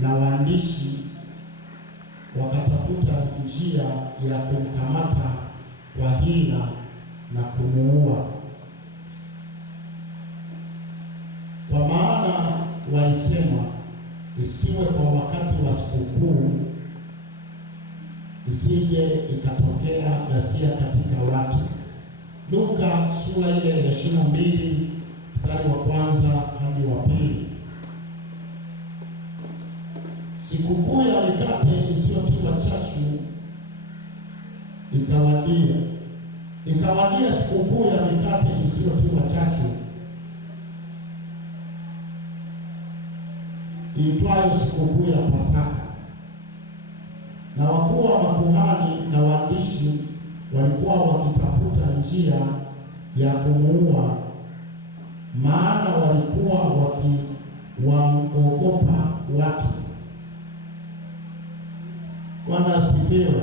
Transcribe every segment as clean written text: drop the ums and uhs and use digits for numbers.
na waandishi wakatafuta njia ya kumkamata kwa hila na kumuua, kwa maana walisema, isiwe kwa wakati wa sikukuu, isije ikatokea ghasia katika watu. Luka sura ile ya 22 mstari wa kwanza hadi wa pili. Sikukuu ya mikate isiyotiwa chachu ikawadia sikukuu ya mikate isiyotiwa chachu iitwayo sikukuu ya Pasaka. Na wakuu wa makuhani na waandishi walikuwa wakitafuta njia ya kumuua, maana walikuwa wakiwaogopa watu. Bwana asifiwe.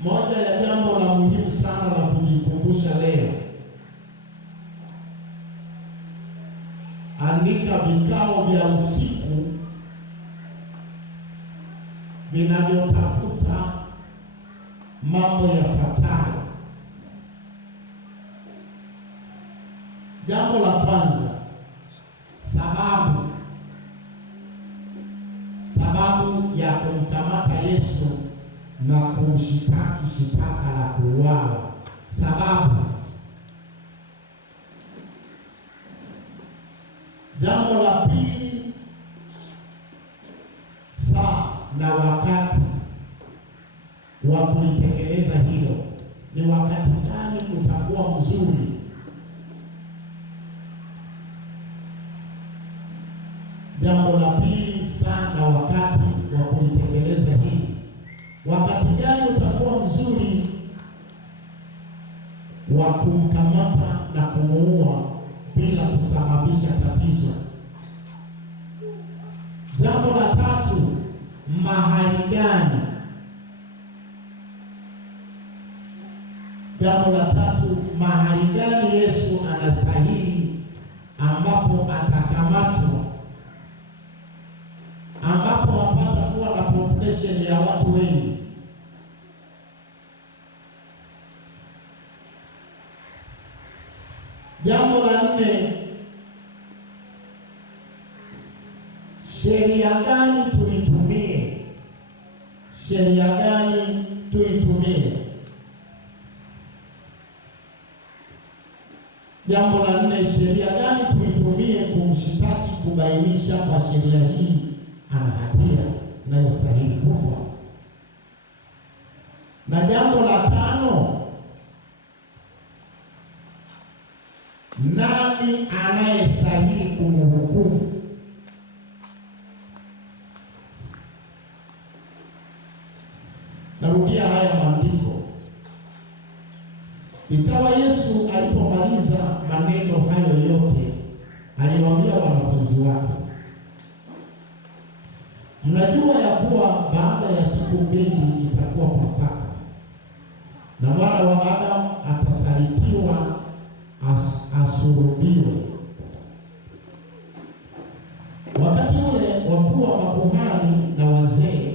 Moja ya jambo la muhimu sana la kujikumbusha leo, andika vikao vya usiku vinavyotafuta mambo yafuatayo. Jambo la kwanza, sababu ya kumkamata Yesu na kumshitaki shitaka la kuuawa. Sababu. Jambo la pili, saa na wakati wa kulitekeleza hilo. Ni wakati gani utakuwa mzuri? Jambo la pili, saa na wakati wa kulitekeleza hili. Wakati gani utakuwa mzuri wa kumkamata na kumuua bila kusababisha tatizo? Jambo la tatu, mahali gani? Jambo la tatu, mahali gani Yesu anastahili ambapo atakamatwa, ambapo hapata kuwa na population ya watu wengi. Jambo la nne, sheria gani tuitumie? Sheria gani tuitumie? Jambo la nne, sheria gani tuitumie kumshitaki, kubainisha kwa sheria hii ana hatia inayostahili kufa. Na jambo la tano, nani anayestahili kumhukumu? Narudia haya maandiko. Ikawa Yesu alipomaliza maneno hayo yote, aliwaambia wanafunzi wake, mnajua ya kuwa baada ya siku mbili itakuwa Pasaka, na Mwana wa Adamu atasalitiwa asulubiwe. Wakati ule wakuu wa makuhani na wazee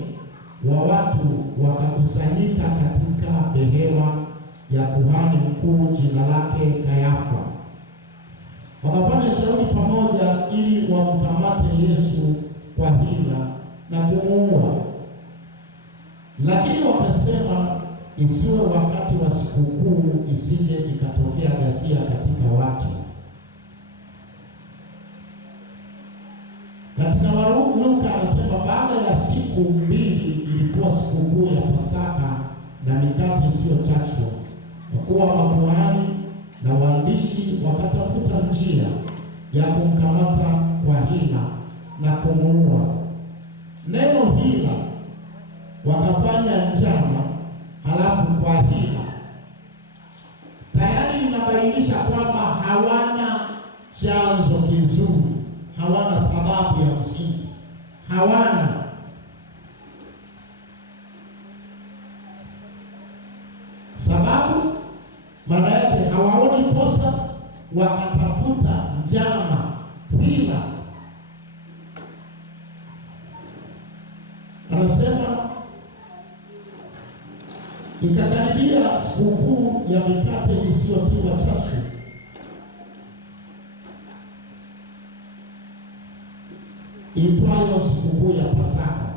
wa watu wakakusanyika katika behewa ya kuhani mkuu, jina lake Kayafa. Wakafanya shauri pamoja ili wamkamate Yesu kwa hila na kumuua. Lakini wakasema, isiwe wakati wa sikukuu, isije ikatokea ghasia katika watu. Katika Luka anasema baada ya siku mbili ilikuwa sikukuu ya Pasaka na mikate isiyochachwa. Wakuu wa makuhani na waandishi wakatafuta njia ya kumkamata kwa hila na kumuua. Neno hila, wakafanya njama, halafu kwa hila, tayari inabainisha kwamba hawana chanzo kizuri, hawana sababu ya msingi, hawana sababu. Maana yake hawaoni kosa, wakatafuta njama Anasema ikakaribia sikukuu ya mikate isiyotiwa chachu, itwayo sikukuu ya Pasaka,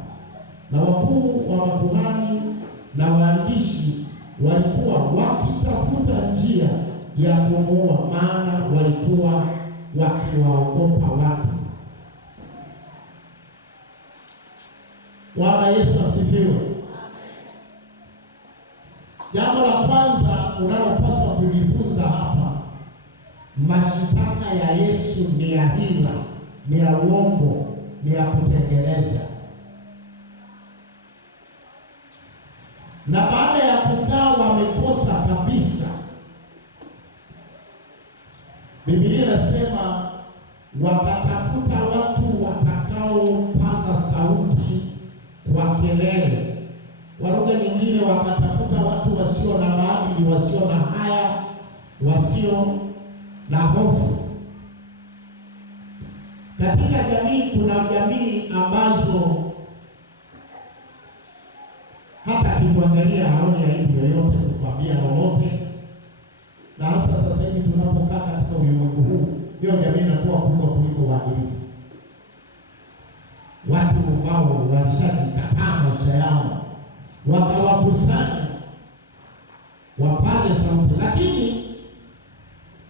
na wakuu wa makuhani na waandishi walikuwa wakitafuta njia ya kumuua, maana walikuwa wakiwaogopa watu. Bwana Yesu asifiwe. Jambo la kwanza unalopaswa kujifunza hapa, mashitaka ya Yesu ni ya hila, ni ya uongo, ni ya kutengeneza. Na baada ya kukaa wamekosa kabisa, Biblia inasema wakatafuta watu watakaopaza sauti kwa kelele. Kwa lugha nyingine, wakatafuta watu wasio na maadili, wasio na haya, wasio na hofu. Katika jamii kuna jamii ambazo hata kimwangalia haoni aibu yoyote kukwambia lolote. Na hasa sasa hivi tunapokaa katika ulimwengu huu, hiyo jamii inakuwa kubwa kuliko uadilifu. Watu ambao walishajikataa maisha yao wakawakusanya wapaze sauti. Lakini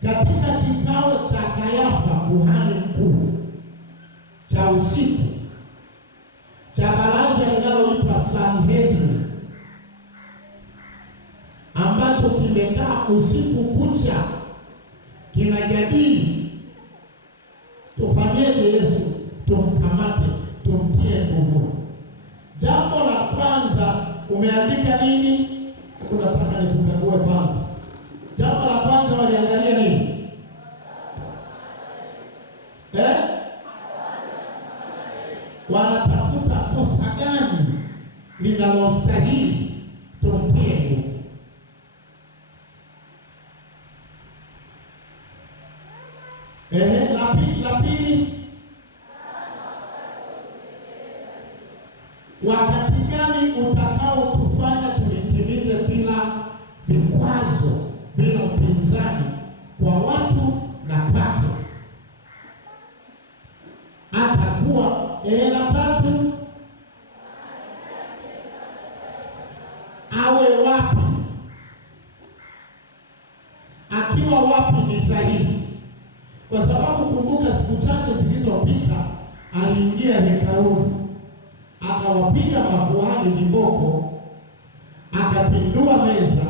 katika kikao cha Kayafa kuhani mkuu cha usiku cha baraza linaloitwa Sanhedrin, ambacho kimekaa usiku kucha kinajadili tufanyeje Yesu, tumkamate, tumtie nguvu. Jambo la kwanza umeandika nini? Unataka nikukague kwanza. Jambo la kwanza waliangalia nini? Wanatafuta kosa gani linalostahili tumtie nguvu. La pili, wakati gani utakao tufanya tulitimize bila vikwazo, bila upinzani kwa watu na kwake. Atakuwa la tatu, awe wapi, akiwa wapi ni sahihi. Kwa sababu kumbuka, siku chache zilizopita aliingia hekaluni, akawapiga makuhani viboko, akapindua meza,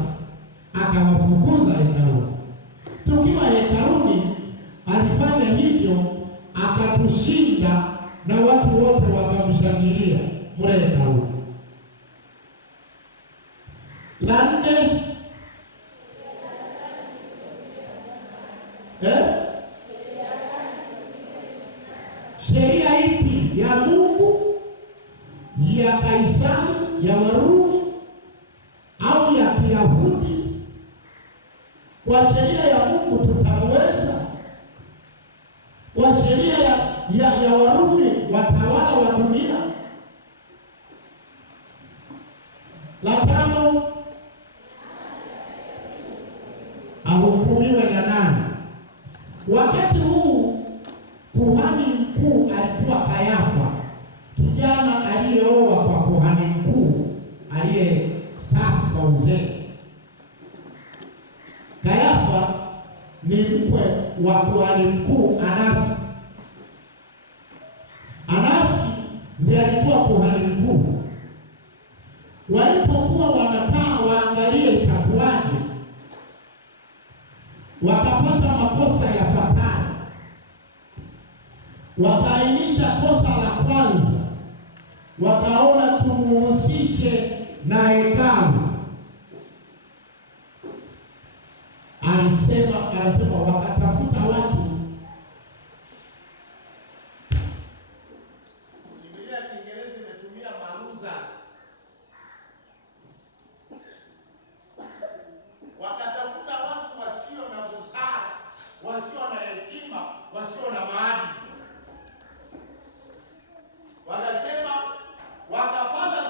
akawafukuza hekaluni. Tukiwa hekaluni alifanya hivyo, akatushinda na watu wote wakamshangilia mle hekaluni. La nne, sheria ipi? Ya Mungu, ya Kaisari, ya Warumi au ya Kiyahudi? Kwa sheria ya Mungu tutaweza? Kwa sheria ya Warumi, watawala wa dunia? La tano, ahukumiwe na nani? Wakati huu kuhani mkuu alikuwa Kayafa, kijana aliyeoa kwa kuhani mkuu aliyestaafu kwa uzee. Kayafa ni mkwe wa kuhani mkuu Anasi. Anasi ndiye alikuwa kuhani mkuu. Walipokuwa wanakaa waangalie itakuwaje, wakapata makosa yafuatayo. Wakaainisha kosa la kwanza, wakaona tumuhusishe na hekalu. Anasema wakatafuta watu, Biblia ya Kiingereza imetumia malosers. Wakatafuta watu wasio na busara, wasio na hekima, wasio na maadili. Wakasema wakapata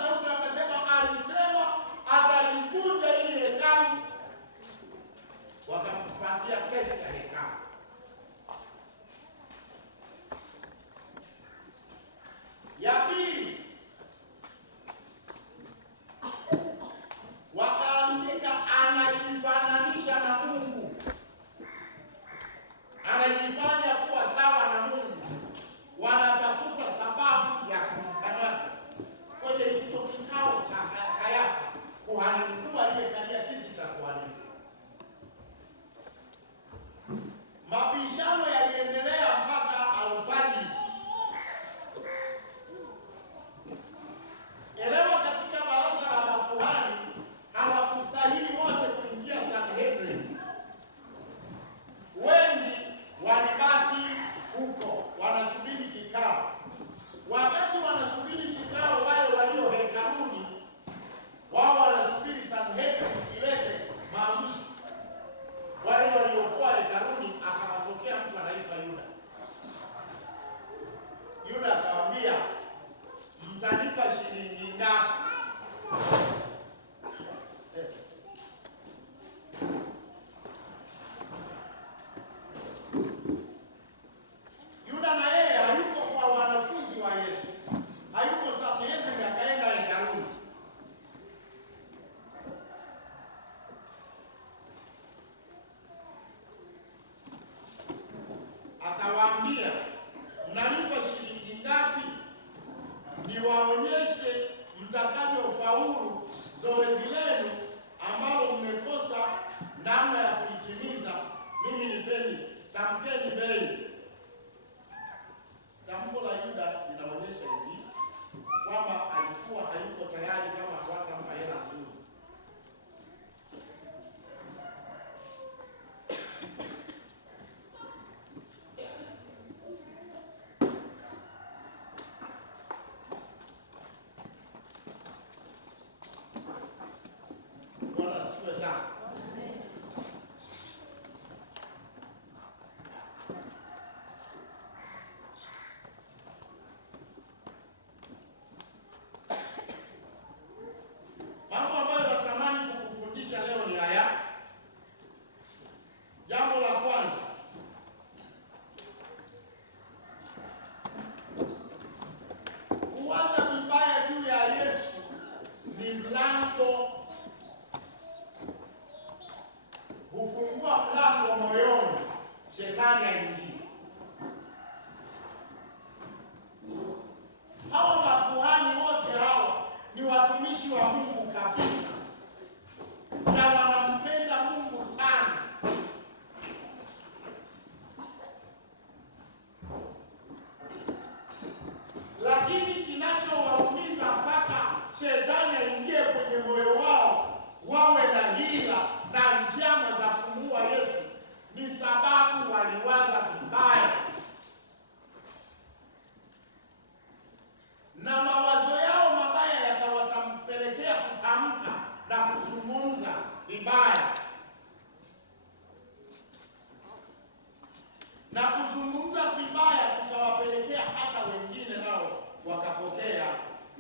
wakapokea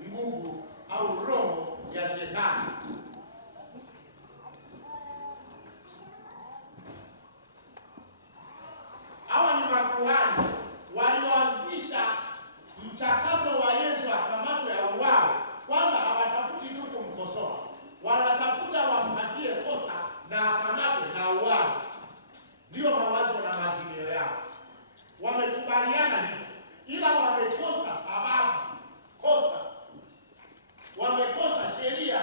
nguvu au roho ya shetani. Hawa ni makuhani walioanzisha mchakato wa Yesu akamatwe auawe. Kwanza hawatafuti tu kumkosoa, wanatafuta wampatie kosa na akamatwe na auawe. Ndio mawazo na maazimio yao. Wamekubaliana hivi, ila wamekosa sababu, wamekosa sheria.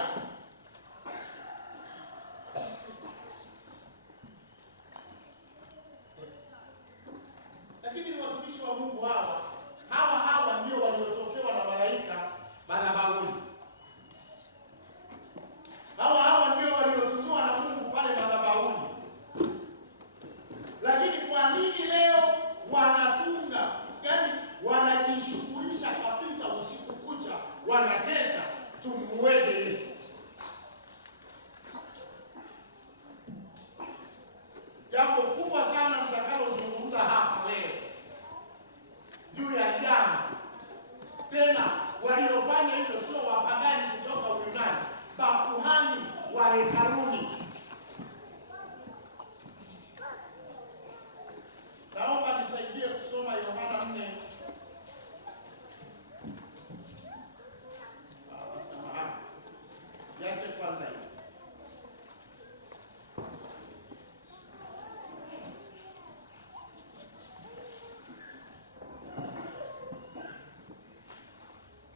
Lakini ni watumishi wa Mungu hawa ndio waliotokewa na malaika madhabahuni. Hawa ndio waliotumwa na Mungu pale madhabahuni. Lakini kwa nini leo wanatunga, yaani wanajishughulisha kabisa usiku kucha, wanakesha tumuweke Yesu? Jambo kubwa sana mtakalozungumza hapa leo juu ya jana. Tena waliofanya hivyo sio wapagani kutoka Uyunani, makuhani wa hekaluni. Naomba nisaidie kusoma Yohana 4. Yache kwanza hivi.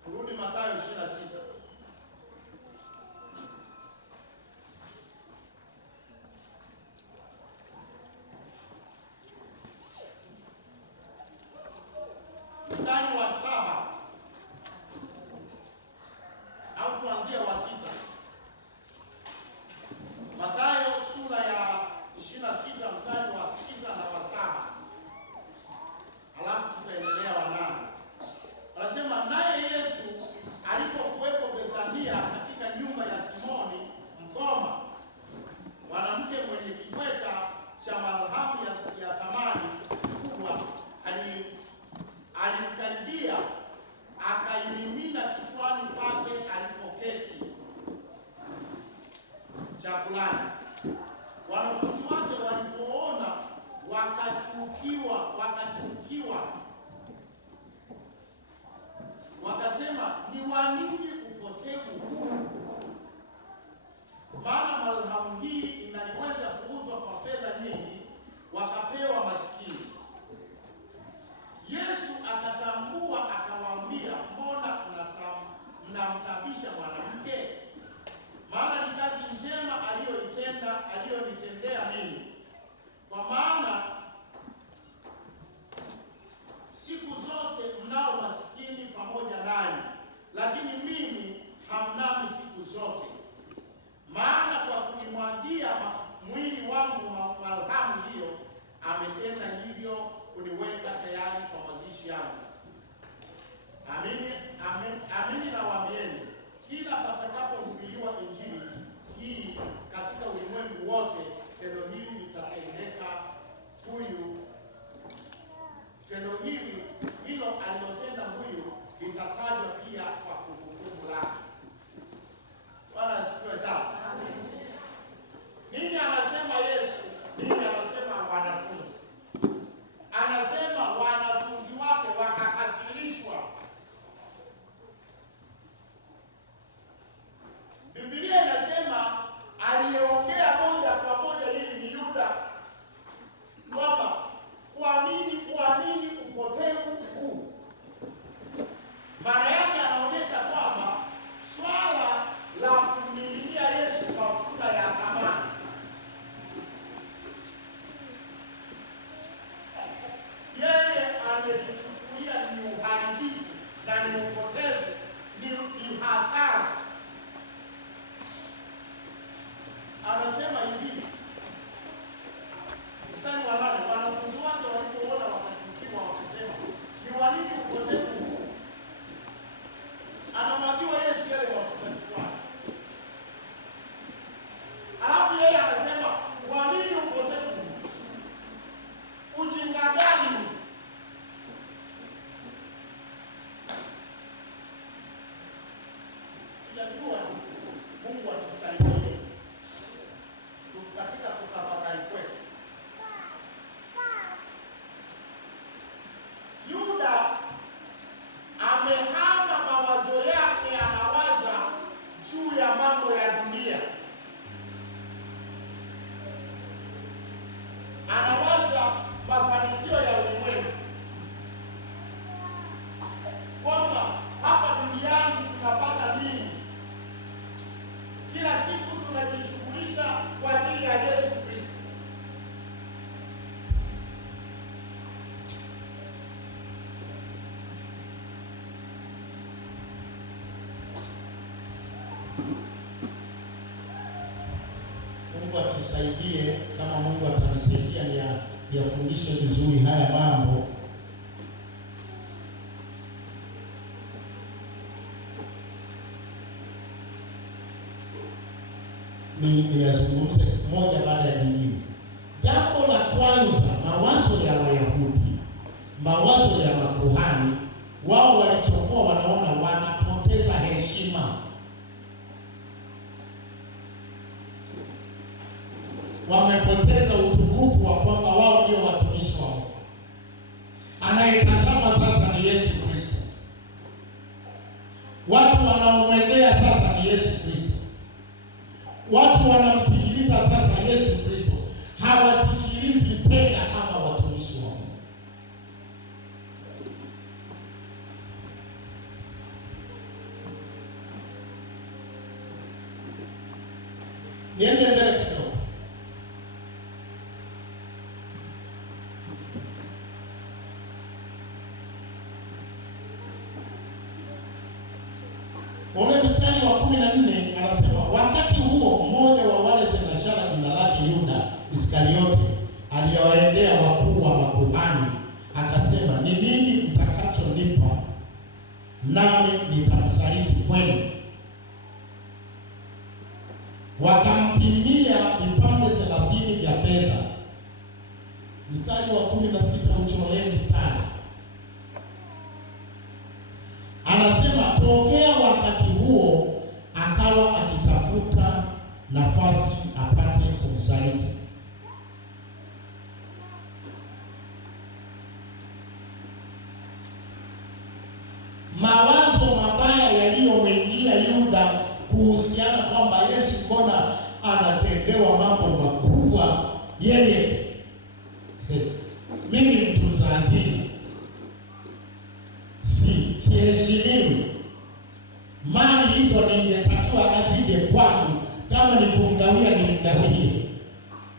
Turudi Mathayo 26. Mstari wa 7 au tuanzie wa 6. Mathayo sura ya 26 mstari wa 6 na wa 7. Alafu tutaendelea wa 8. Anasema, naye Yesu alipokuwepo Bethania katika nyumba ya Simoni mkoma, mwanamke mwenye kikweta cha marhamu ya thamani kubwa alimkaribia, akaimimina kichwani pake alipoketi chakulani. Wanafunzi wake walipoona wakachukiwa, wakasema, ni wa nini upotevu huu? Maana marhamu hii inaliweza kuuzwa kwa fedha nyingi, wakapewa maskini. Yesu akatambua, akawaambia, mbona mnamtabisha mwanamke? Maana ni kazi njema aliyonitendea mimi. Kwa maana siku zote mnao maskini pamoja nanyi, lakini mimi hamnami siku zote. Maana kwa kunimwagia mwili wangu marhamu hiyo, ametenda hivyo kuniweka tayari kwa mazishi yangu. Amini nawaambieni, kila patakapohubiriwa Injili hii katika ulimwengu wote, tendo hili litatendeka tendo hilo alilotenda huyu litatajwa pia kwa kumbukumbu lake. Bwana asifiwe sana. Nini anasema Yesu? Nini anasema wanafunzi? Anasema wanafunzi wake wakakasirishwa. Biblia inasema aliyeongea moja kwa moja hili ni Yuda, kwamba kwa nini upotevu huu? Maana yake anaonyesha kwamba swala la kumiminia Yesu mafuta ya thamani, yeye amejichukulia ni uharibifu na ni upotevu, ni hasara. Anasema hivi, mstari wa 8, wanafunzi wake walipoona wakachukiwa, wakisema, ni wa nini upotevu huu? Anamwagiwa Yesu yale mafuta kichwani. Alafu yeye anasema, wa nini upotevu huu? Ujinga gani? tusaidie, kama Mungu atanisaidia niyafundishe vizuri haya mambo. Niyazungumze moja baada ya nyingine. Jambo la kwanza, mawazo ya Wayahudi, mawazo ya makuhani, wao walichokuwa wanaona wanapoteza heshima. Wamepoteza utukufu wa kwamba wao ndio watumishi wa Mungu. Anayetazama sasa ni Yesu Kristo. Watu wanaomwendea sasa ni Yesu Kristo. Watu wanamsikiliza sasa Yesu Kristo. Hawasikilizi tena kama watumishi wa Mungu. Niende mbele kidogo. Ule mstari wa 14 anasema, wakati huo mmoja wa wale thenashara, jina lake Yuda Iskariote, aliyowaendea wakuu wa makuhani akasema, ni nini mtakachonipa nami nitamsaliti kwenu? Wakampimia vipande 30 vya fedha. Mstari wa 16 ucholee mstari. Anasema tokea wakati huo akawa akitafuta nafasi apate kumsaliti. Mawazo mabaya yaliyomwingia Yuda kuhusiana kwamba Yesu mbona anatendewa mambo makubwa, yeye mimi mtunza hazina siheshimiwi, mali hizo ningetakiwa azije kwangu, kama ni kumgawia nimgawie,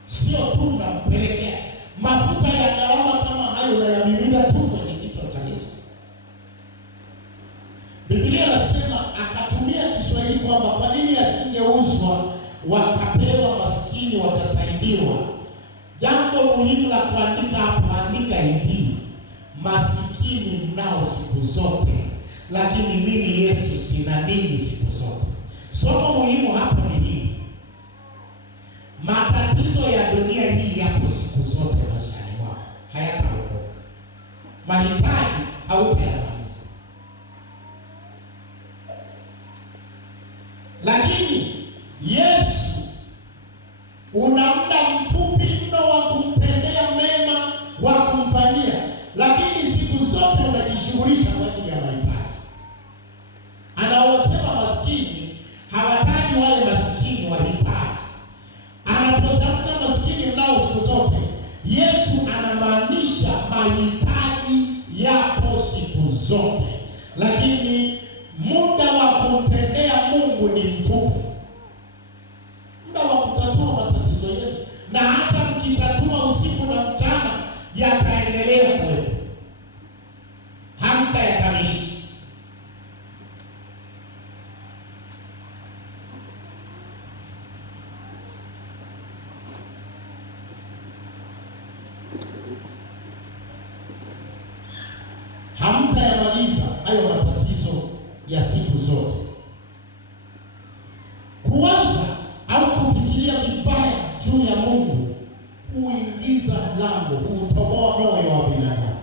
sio tu nampelekea mafuta ya gharama kama hayo na yamimina tu kwenye kichwa cha Yesu. Biblia inasema akatumia Kiswahili kwamba kwa nini asingeuzwa wakapewa maskini wakasaidiwa. Jambo muhimu la kuandika hapo, andika hivi: masikini mnao siku zote, lakini mimi Yesu sina ninyi siku zote. Somo muhimu hapo ni hii: matatizo ya dunia hii yapo siku zote maishani mwako, hayataondoka. Mahitaji hautayamaliza, lakini Yesu una muda mfupi mno wa kumtendea mema, wa kumfanyia, lakini siku zote unajishughulisha kwa ajili ya mahitaji. Anaosema maskini hawataji wale maskini wahitaji. Anapotamka maskini mnao siku zote, Yesu anamaanisha mahitaji yapo siku zote, lakini muda wa kumtendea Mungu ni mfupi. Muda wa kutatua matatizo yenu, na hata mkitatua usiku na mchana, yataendelea kuwepo, hamtayakamilisha. Hamtayamaliza hayo matatizo ya siku zote. Kuwaza au kufikiria vibaya juu ya Mungu huingiza mlango, hutoboa moyo wa binadamu.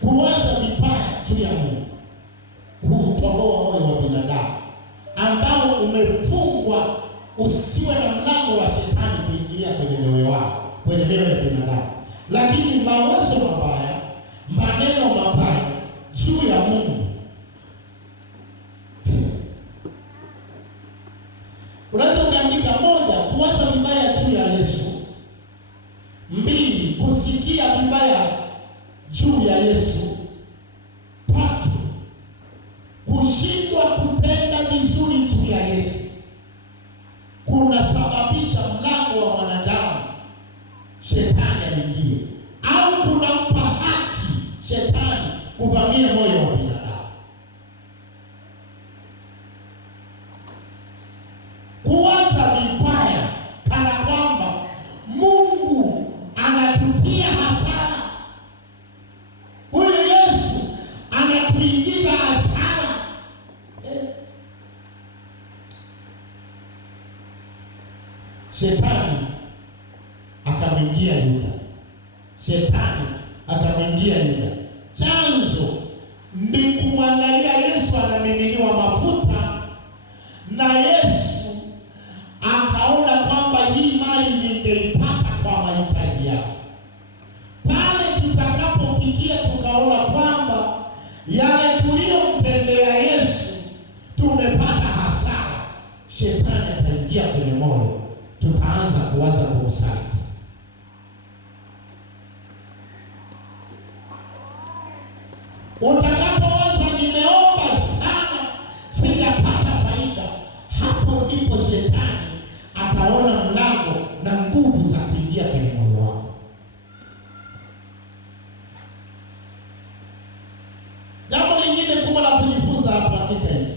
Kuwaza vibaya juu ya Mungu hutoboa moyo wa binadamu ambao umefungwa, usiwe na mlango wa shetani kuingia kwenye moyo wako, kwenye moyo wa binadamu. Lakini mawazo mabaya, maneno mabaya juu ya Mungu, unaweza kuandika: moja, kuwaza vibaya juu ya Yesu; mbili, kusikia vibaya juu ya Yesu; tatu, kushindwa kutenda vizuri juu ya Yesu kunasababisha mlango wa mwanadamu shetani aingie, au kunampa haki shetani kuvamia moyo wa binadamu. Kuwaza vibaya Shetani akamwingia Yuda. Shetani akamwingia Yuda. Chanzo ni kumwangalia Yesu anamiminiwa mafuta, na Yesu akaona kwamba hii mali ningeipata kwa mahitaji yao. Pale tutakapofikia tukaona kwamba yale tuliyomtendea Yesu tumepata hasara, shetani ataingia kwenye moyo, tutaanza kuwaza kumsaliti. Utakapowaza nimeomba sana sijapata faida, hapo ndipo shetani ataona mlango na nguvu za kuingia kwenye moyo wako. Jambo lingine kubwa la kujifunza hapa katika hivi,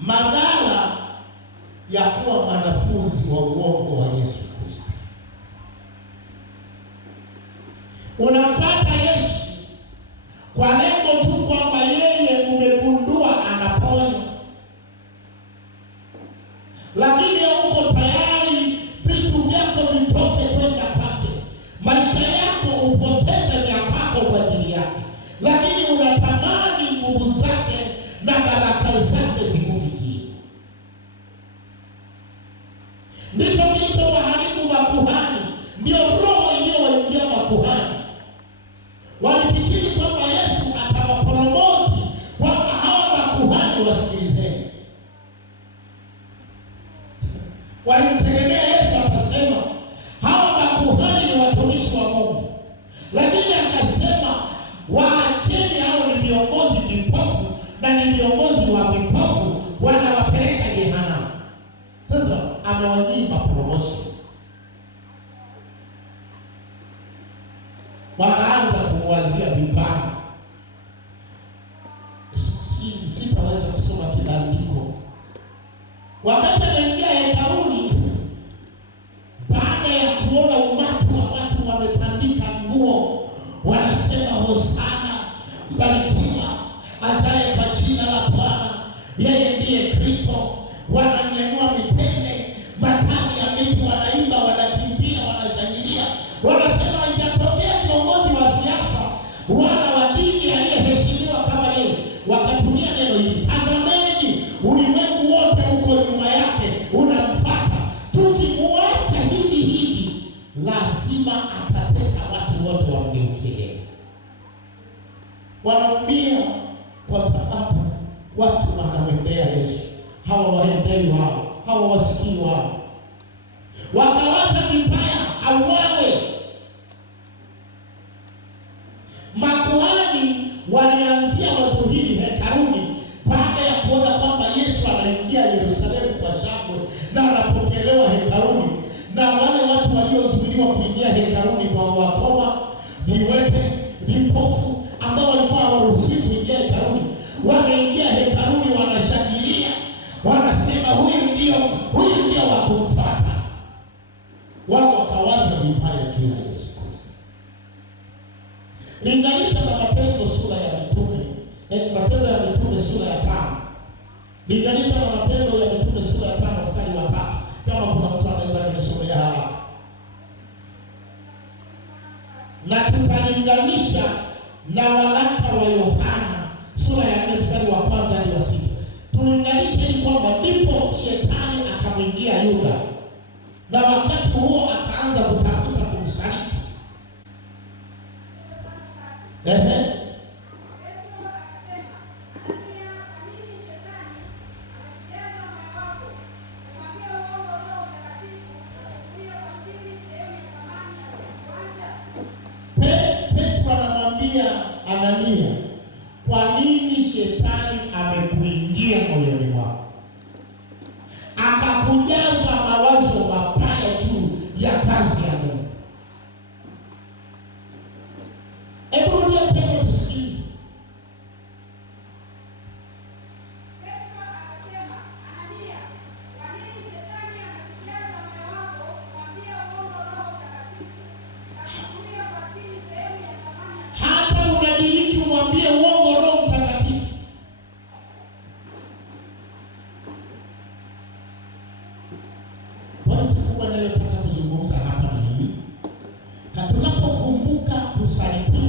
madhara ya kuwa mwanafunzi wa uongo wa Yesu Kristo. Unampata Yesu kwa lengo tu kwamba yeye umegundua anaponya, lakini hauko tayari vitu vyako vitoke kwenda kwake, maisha yako upoteze vya kwako kwa ajili yake, lakini unatamani nguvu zake na baraka zake zikufikie. Ndicho kilichowaharibu makuhani, ndio roho iliyowaingia makuhani. Walifikiri kwamba Yesu atawapromoti kwamba hawa makuhani wasikilizeni. Walimtegemea Yesu akasema hawa makuhani ni watumishi wa Mungu, lakini akasema waacheni, hao ni viongozi vipofu na ni viongozi wa vipofu, wanawapeleka jehanamu. Sasa amewanyima promotion. Wanaanza kumwazia vibaya. Sitaweza kusoma kila andiko. Wakati anaingia hekaluni, baada ya kuona umati wa watu wametandika nguo, wanasema hosana, mbarikiwa ajaye kwa jina la Bwana, yeye ndiye Kristo. Wananyanyua mitende, matawi ya miti, wanaimba, wanakimbia, wanashangilia, wanasema itatokea kiongozi wa siasa wala wa dini aliyeheshimiwa kama yeye. Wakatumia neno hili, tazameni ulimwengu wote uko nyuma yake unamfuata, tukimuacha hivi hivi lazima atateka watu wote wamgeukie. Wanaumia kwa sababu watu wanamwendea Yesu, hawawaendei wao, hawawasikii wao. Wakawaza vibaya auawe. Makuhani walianzia wazo hili hekaluni baada ya kuona kwamba Yesu anaingia Yerusalemu kwa shangwe na anapokelewa hekaluni, na wale watu waliozuiliwa kuingia hekaluni kwa wakoma, viwete, vipofu ambao walikuwa hawaruhusiwi kuingia hekaluni, wameingia hekaluni, wanashangilia, wanasema huyu ndio wa kumfuata. Wao wakawaza vibaya juu ya Yesu Kristo. Linganisha na Matendo sura ya Mitume, Matendo ya Mitume sura ya 5. Linganisha na Matendo ya Mitume sura ya 5 mstari wa 3. Kama kuna mtu anaweza kunisomea hapa. Na tutalinganisha na waraka wa Yohana sura ya 4 mstari wa 1 hadi wa 6. Tulinganisha ili kwamba ndipo shetani akamwingia Yuda, na wakati huo akaanza kutafuta kumsaliti. Petro anamwambia Anania, kwa nini shetani amekuingia moyoni mwako akakujaza mawazo mabaya tu ya kazi ya Mungu? Hebu rudia tena tusikize. Petro akasema, Anania, kwa nini shetani amekujaza moyo wako kumwambia uongo Roho Mtakatifu na kuzuia kwa siri sehemu ya thamani ya hata unadiriki umwambie uongo Roho Mtakatifu? Pointi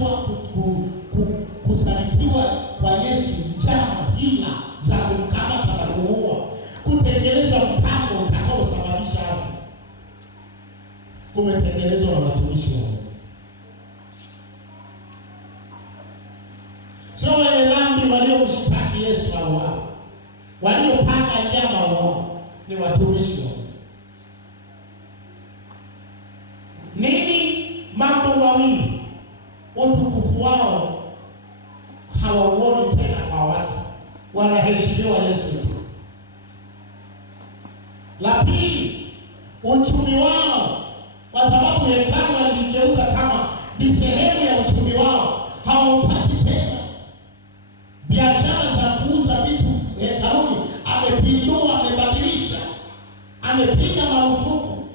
watu kusalitiwa kwa Yesu, njama, hila za kumkamata na kuua, kutengeneza mpango utakaosababisha afu, kumetengenezwa na watumishi wa Mungu. Sio wenye dhambi waliomshtaki Yesu au wao waliopanga njama, wao ni watumishi wa Mungu. Nini? Mambo mawili. Utukufu wao hawauoni tena kwa watu, wanaheshimiwa Yesu tu. La pili, uchumi wao, kwa sababu hekalu waligeuza kama ni sehemu ya uchumi wao, hawaupati tena. Biashara za kuuza vitu hekaluni amepindua, amebadilisha, amepiga marufuku.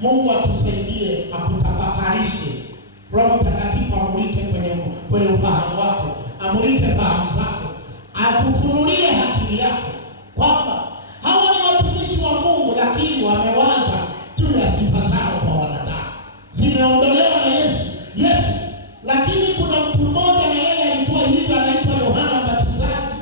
Mungu atusaidie, akutafakarishe. Roho Mtakatifu amulike kwenye ufahamu wako, amulike fahamu zako, akufunulie akili yako kwamba hawa ni watumishi wa Mungu, lakini wamewaza juu ya sifa zao kwa wanadamu, zimeondolewa na Yesu. Lakini kuna mtu mmoja na yeye alikuwa hivi, anaitwa Yohana Mbatizaji.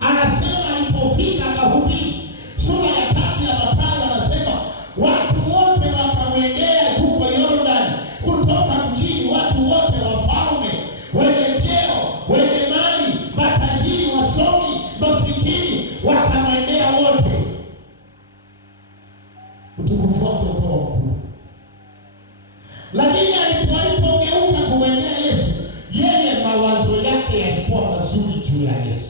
Anasema alipofika akahubiri, sura ya 3 ya Mathayo anasema watu wote wakamwendea huko Yordani kutoka mjini, watu wote, wafalme, wenye cheo, wenye mali, matajiri, wasomi, masikini, wakamwendea wote. Utukufu wake ukawa mkuu. Lakini alipogeuka kumwendea Yesu, yeye mawazo yake yalikuwa mazuri juu ya Yesu.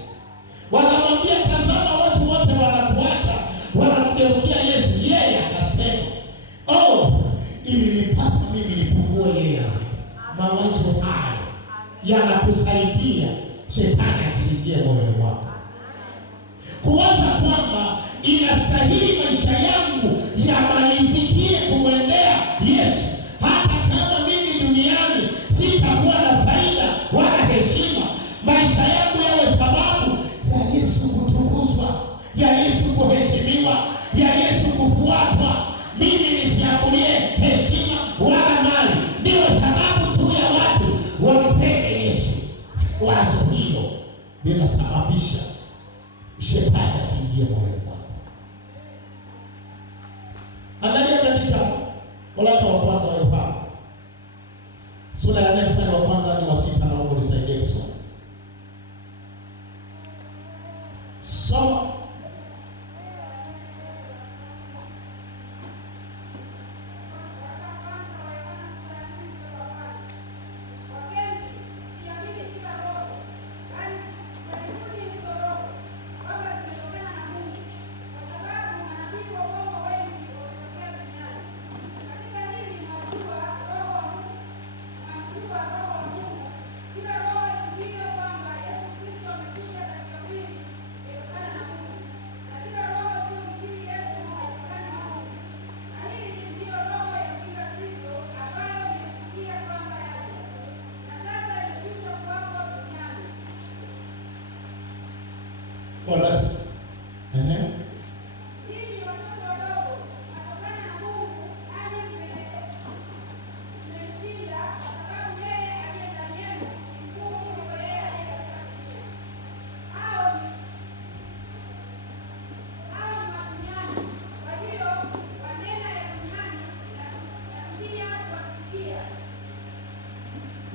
Wanamwambia, tazama, watu wote wanakuacha, wanamgeukia Yesu. Yeye akasema, ilinipasa mimi nipungue, yeye azidi. Mawazo haya yanakusaidia shetani akiingia moyoni mwako, kuwaza kwamba inastahili maisha yangu yamalizikie kumwendea Yesu, hata kama mimi duniani sitakuwa na faida wala heshima. Maisha yangu yawe sababu ya Yesu kutukuzwa, ya Yesu kuheshimiwa, ya Yesu kufuatwa. Mimi nisiamulie heshima wala mali, ndiyo sababu tu ya watu wampende Yesu. Wazo hilo linasababisha shetani asiingie moyoni mwako. Angalia katika waraka wa kwanza wa Yohana sura ya 4 mstari wa kwanza hadi wa 6, na Mungu nisaidie kusoma. Soma.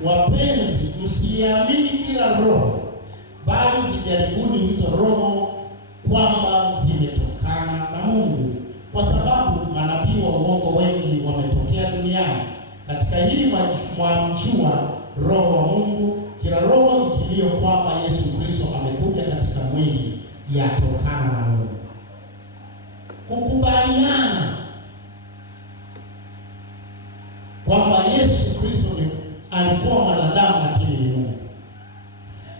Wapenzi, msiamini kila roho, bali zijaribuni hizo roho kwamba zimetokana na Mungu, kwa sababu manabii wa uongo wengi wametokea duniani. Katika hili mwamjua Roho wa Mungu. Kila roho ikilio kwamba Yesu Kristo amekuja katika mwili yatokana na Mungu. Kukubaliana kwamba Yesu Kristo alikuwa mwanadamu lakini ni Mungu,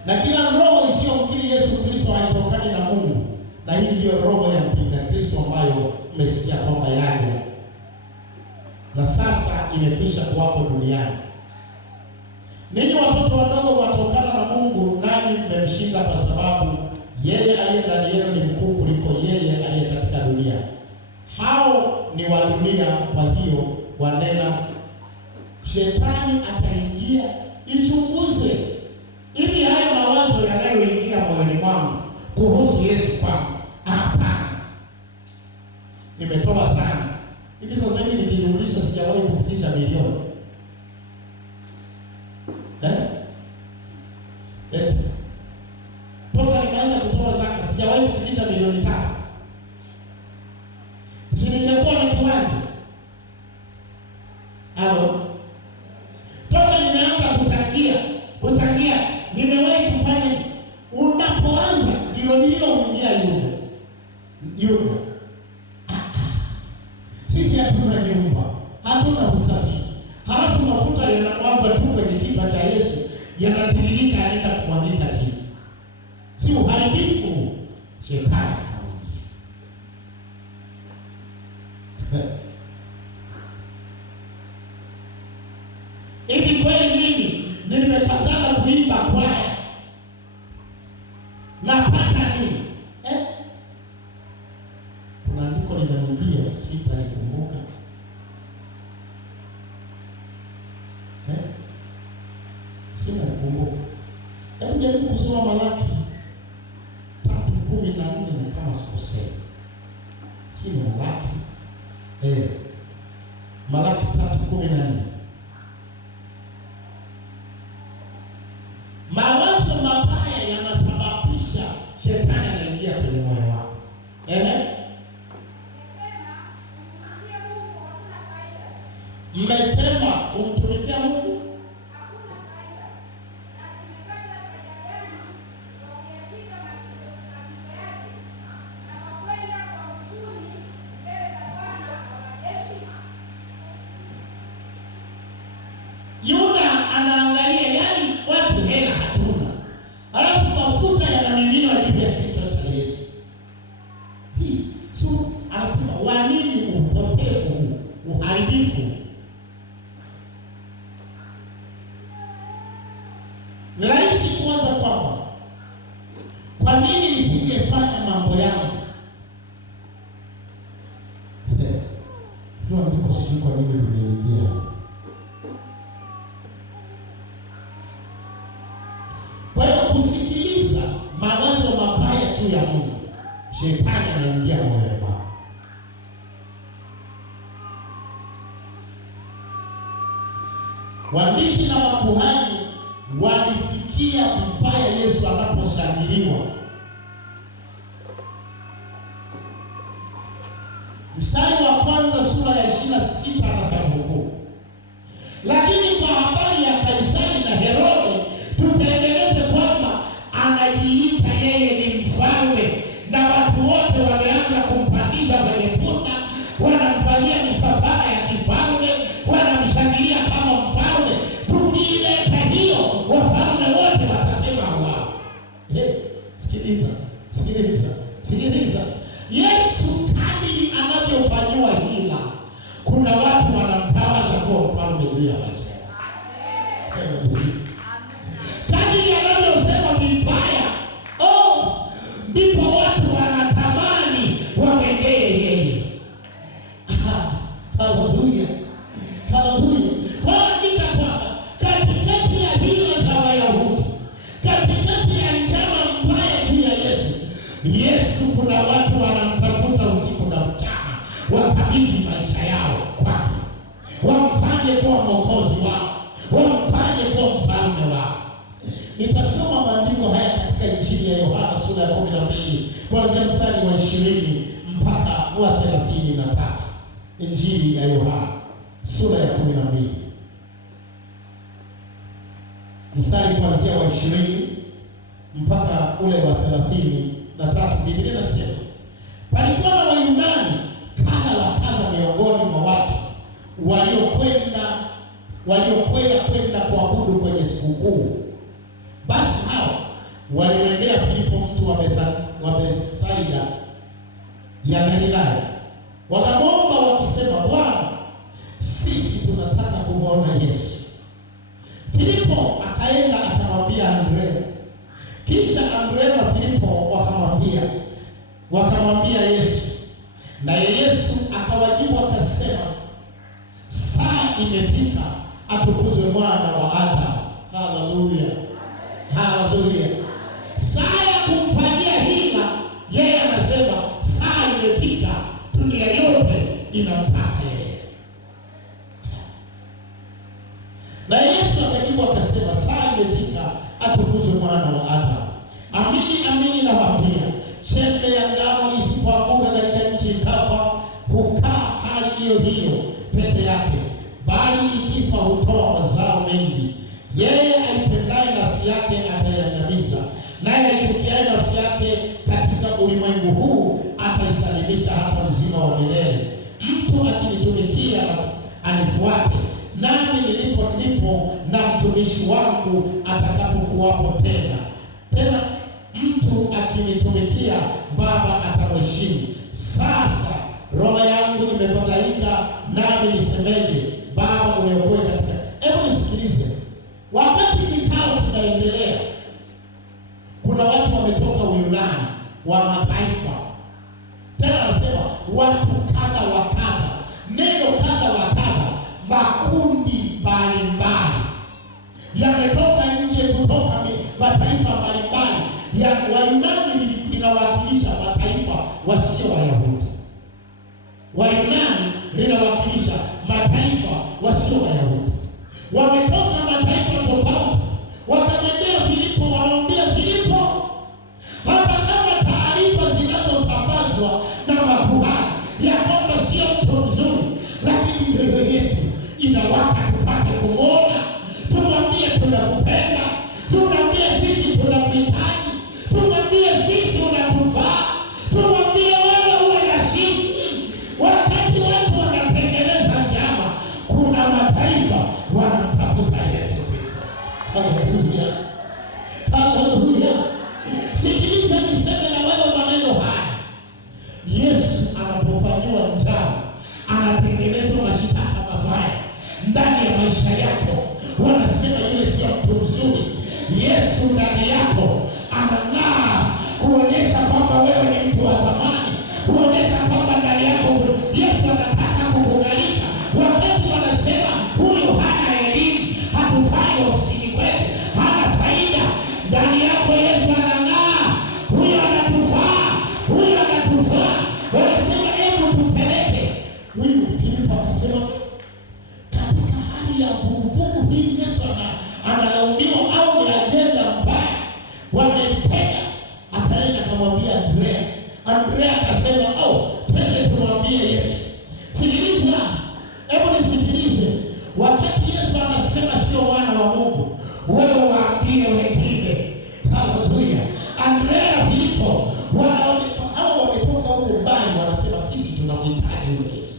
na kila roho isiyomkiri Yesu Kristo haitokani na Mungu. Na hii ndiyo roho ya mpinga Kristo ambayo mmesikia kwamba yaja na sasa imekwisha kuwapo duniani. Ninyi watoto wadogo watokana na Mungu, nanyi mmemshinda, kwa sababu Yeye aliye ndani yenu ni mkuu kuliko yeye aliye katika dunia. Hao ni wa dunia, kwa hiyo wanena. Shetani ataingia, ichunguze ili haya mawazo yanayoingia moyoni mwangu kuhusu Yesu kwangu. Hapana, nimetoa sana hivi sasa hivi nikijumlisha sijawahi kufikisha milioni. Toka nikaanza kutoa zaka sijawahi kufikisha milioni 3. Si ningekuwa na kiwanja. Toka nimeanza kuchangia nimewahi kufanya. Unapoanza ndilo hilo mwingia yule. Sisi hatuna nyumba, hatuna usafi. Halafu mafuta yanamwagwa tu kwenye kichwa cha Yesu, yanatiririka anaenda kumwagika chini. Si uharibifu? Shetani anaingia. Hivi kweli mimi nimekazana kuimba kwaya napata nini? Kuna andiko linanijia, sitalikumbuka. Sina kumbuka. Hebu jaribu kusoma Malaki 3:14 kama sikosei. Sio Malaki. Malaki 3:14. Mawazo mabaya yanasababisha shetani anaingia kwenye moyo wako. Mmesema kumtumikia Mungu hakuna faida. Na tumepata faida gani kwa kuyashika maagizo yake na kwa kwenda kwa huzuni mbele za Bwana wa majeshi? Yuda anaangalia, yani watu hela hatuna, halafu mafuta yanamiminiwa juu ya kichwa cha Yesu. So anasema wa nini upotevu, uharibifu? Ni rahisi kuwaza kwamba kwa nini nisingefanya mambo yangu. Ndio ndiko sisi kwa nini nimeingia. Kwa hiyo kusikiliza mawazo mabaya tu ya Mungu, shetani anaingia moyoni mwako. Waandishi na makuhani walisikia vibaya Yesu anaposhangiliwa. Mstari wa kwanza sura ya 26 anasema huko. Lakini kwa habari ya Kaisari na Herode tutengeneze kwamba anajiita yeye ni mfalme, na watu wote wameanza kumpandisha kwenye punda, wanamfanyia misafara ya kifalme, wanamshangilia kama mfalme. Tukileta hiyo, wafalme wote watasema wao. Sikiliza. Yesu kadiri anavyofanyiwa hila, kuna watu wanamtawaza kuwa mfalme juu ya maisha yao. Kadiri anavyosema vibaya, ndipo watu wanatamani wamwendee yeye. Haleluya. Waandika kwamba katikati ya hila za Wayahudi, katikati ya njama mbaya juu ya Yesu, kuna watu wanamtafuta usiku na mchana, wakabidhi maisha yao kwake, wamfanye kuwa mwokozi wao, wamfanye kuwa mfalme wao. Nitasoma maandiko haya katika Injili ya Yohana sura ya 12 kuanzia mstari wa 20 mpaka wa 33. Injili ya Yohana sura ya 12 mstari kuanzia wa 20 mpaka ule wa 33. Biblia inasema, palikuwa na Wayunani kadha wa kadha miongoni mwa watu waliokwea kwenda kuabudu kwenye sikukuu. Basi hao walimwendea Filipo, mtu wa Bethsaida ya Galilaya, wakamwomba wakisema, Bwana, sisi tunataka kumwona Yesu. Filipo akaenda akamwambia Andrea. Kisha Andrea na Filipo wakamwambia wakamwambia Yesu, naye Yesu akawajibu akasema, saa imefika, atukuzwe mwana wa Adamu. Haleluya, haleluya. Saa ya kumfanyia hila, yeye anasema saa imefika, dunia yote inamtaka yeye. Na Yesu akajibu akasema, saa imefika, atukuzwe mwana wa Adamu. Amini amini nawaambia, chembe ya ngano isipoanguka katika nchi kafa, hukaa hali hiyo hiyo peke yake, bali ikifa hutoa mazao mengi. Yeye aipendaye nafsi yake ataiangamiza, naye aichukiaye nafsi yake katika ulimwengu huu ataisalimisha hata uzima wa milele. Mtu akinitumikia anifuate, nami nilipo ndipo na mtumishi wangu atakapokuwapo tena. Tena mtu akinitumikia, Baba atamheshimu. Sasa roho yangu imefadhaika, nami nisemeje? Baba, uniokoe katika. Hebu nisikilize. Wakati kikao kinaendelea, kuna watu wametoka Uyunani wa mataifa, tena anasema watu kadha wa kadha, neno kadha wa kadha, makundi mbalimbali yametoka nje, kutoka mataifa mbalimbali ya Wayunani. Linawakilisha mataifa wasio Wayahudi. Wayunani linawakilisha mataifa wasio Wayahudi. Wametoka mataifa tofauti, wakamwendea Filipo, wanaambia Filipo, hata kama taarifa zinazosambazwa na makuhani ya kwamba sio mtu mzuri, lakini ndio yetu inawaka tupate kumwona. Tumwambie tunakupenda, tumwambie sisi tunamhitaji, tumwambie sisi unatufaa, tumwambie wewe uwe na sisi. Wakati watu wanatengeneza njama, kuna mataifa wanamtafuta Yesu Kristo. Haleluya, haleluya. Sikiliza niseme na wewe maneno haya. Yesu anapofanyiwa njama, anatengenezwa mashitaka mabaya ndani ya maisha yako. Wanasema yule sio mtu mzuri. Yesu ndani yako anang'aa kuonyesha kwamba wewe ni mtu wa thamani, kuonyesha kwamba ndani yako Yesu anataka kukung'arisha. Wakati wanasema huyu hana elimu, hatufai ofisini kwetu, hana faida, ndani yako Yesu anang'aa, huyu anatufaa, huyu anatufaa. Wanasema hebu tupeleke huyu. Filipo akasema katika hali ya vuguvugu hii Yesu analaumiwa au ni ajenda mbaya, wamempenda. Akaenda akamwambia Andrea. Andrea akasema twende tumwambie Yesu. Sikiliza, hebu nisikilize. Wakati Yesu anasema sio wana wa Mungu, wewe waambie wengine. Haleluya. Andrea na Filipo hao wametoka huko mbali, wanasema sisi tunamhitaji yule Yesu.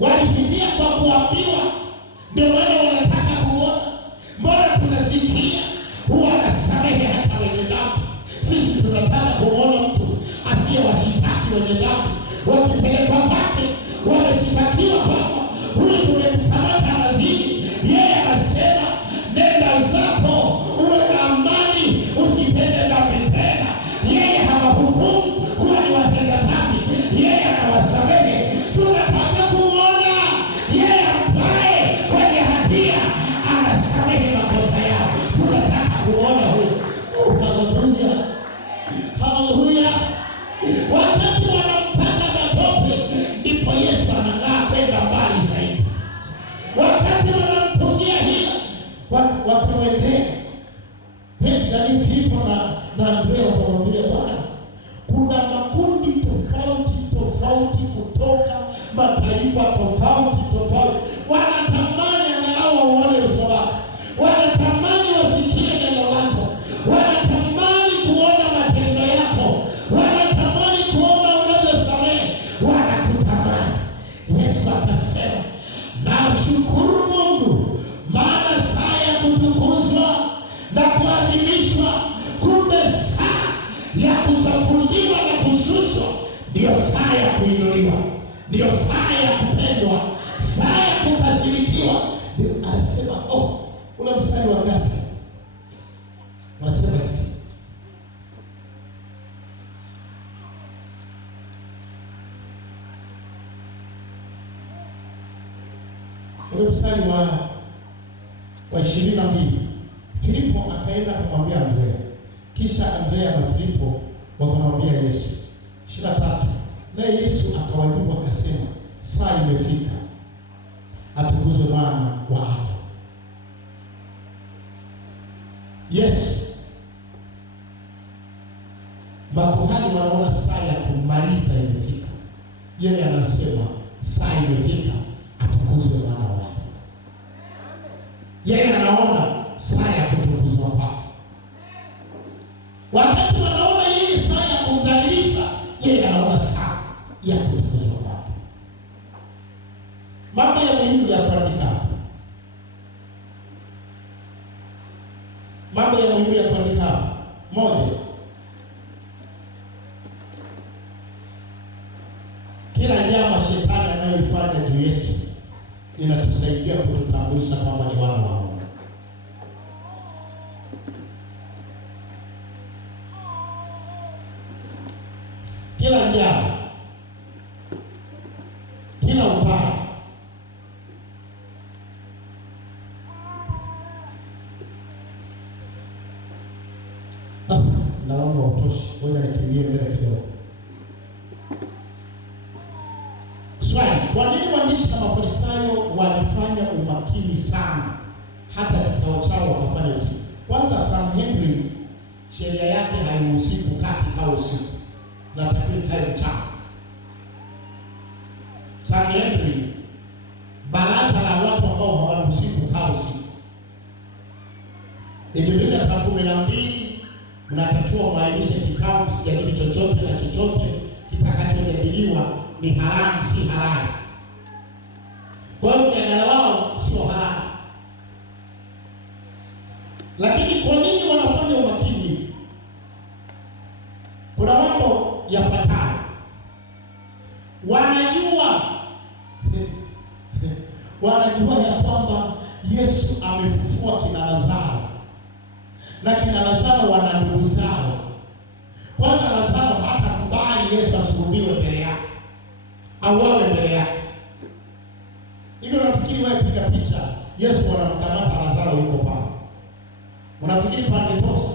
Walisikia kwa kuambiwa, ndio maana wanataka kuona. Mbona tunasikia huwa anasamehe hata wenye dhambi? Sisi tunataka kuona mtu asiyewashitaki wenye dhambi, wakipelekwa kwake wameshitakiwa kwamba huyu tumemkamata mazini. Yeye anasema nenda zako uwe na amani, usitende dhambi tena. Yeye hawahukumu kuwa ni watenda dhambi, yeye anawasamehe. Tunataka kumwona yeye ambaye wenye hatia anasamehe makosa yao. Tunataka kuona huyo. Haleluya, haleluya. Wakati wanampaka matope, ndipo Yesu anang'aa kwenda mbali zaidi. Wakati wanamtungia hila, wakamwendea Filipo na Andrea, wakamwambia Bwana, kuna makundi tofauti kutoka mataifa tofauti, wanatamani angalau waone uso wako, wanatamani wasikie neno lako, wanatamani kuona matendo yako, wanatamani kuona unavyosamehe, wanakutamani. Yesu akasema, namshukuru Mungu, maana saa ya kutukuzwa na kuadhimishwa, kumbe saa ya kuchafuliwa na kushushwa, ndio saa ya kuinuliwa, ndio saa ya kupendwa, saa ya kukasirikiwa. Anasema ule mstari wa ngapi? Anasema hivi, ule mstari wa 22. Filipo akaenda kumwambia Andrea, kisha Andrea na Filipo wakamwambia Yesu. 23. Naye Yesu akawajibu akasema, saa imefika, atukuzwe Mwana wa Adamu. Yesu, makuhani wanaona saa ya kumaliza imefika. Yeye anasema saa imefika, atukuzwe Mwana wa Adamu. Yeye anaona saa ya kutukuzwa kwake. Wakati wanaona yeye saa ya kumdhalilisha, yeye anaona saa ya kutukuzwa kwake. Mambo ya muhimu ya kuandika. Mambo ya muhimu ya kuandika. Moja, kila njama shetani anayoifanya juu yetu inatusaidia kututambulisha kwamba ni wana wa Mungu. Kila njama, kila ubaya, naomba utoshi, ngoja nikimbie mbele kidogo. Swali, kwa nini waandishi na Mafarisayo walifanya umakini sana hata kikao chao wakafanya usiku? Kwanza, Sanhedrin sheria yake hairuhusi kukaa kikao usiku, na takiwa kae mchana. Sanhedrin, baraza la watu ambao hawaruhusi kukaa usiku, ikifika saa 12 mnatakiwa maanishe kikao, msijadili chochote na chochote kitakachojadiliwa ni haramu, si halali. Kwa hiyo mjadala wao sio halali. Lakini kwa nini wanafanya umakini? Kuna mambo yafuatayo. Wanajua ya kwamba Yesu amefufua kina Lazaro, na kina Lazaro wana ndugu zao. Kwanza Lazaro hatakubali Yesu asulubiwe mbele yake, auawe mbele yake. Hivyo unafikiri wewe, piga picha, Yesu anamkamata Lazaro yuko pale, unafikiri pangetosha?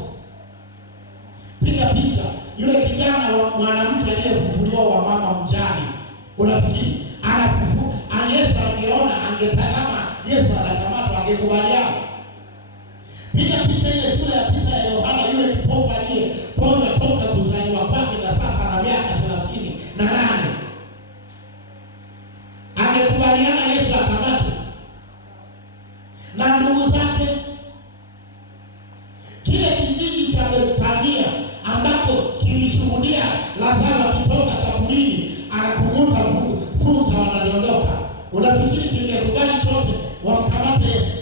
Piga picha yule kijana wa mwanamke aliyefufuliwa wa mama mjane, unafikiri anafufuka? Yesu angeona, angetazama Yesu anakamata, angekubaliana? Piga picha ile sura ya 9 ya Yohana, yule kipofu aliyepona toka kuzaliwa kwake na sasa ana miaka 38. Angekubaliana Yesu akamate? Na ndugu zake, kile kijiji cha Bethania ambapo kilishuhudia Lazaro akitoka kaburini anakumuta funza wanadondoka, unafikiri kingekubali chote wamkamate Yesu?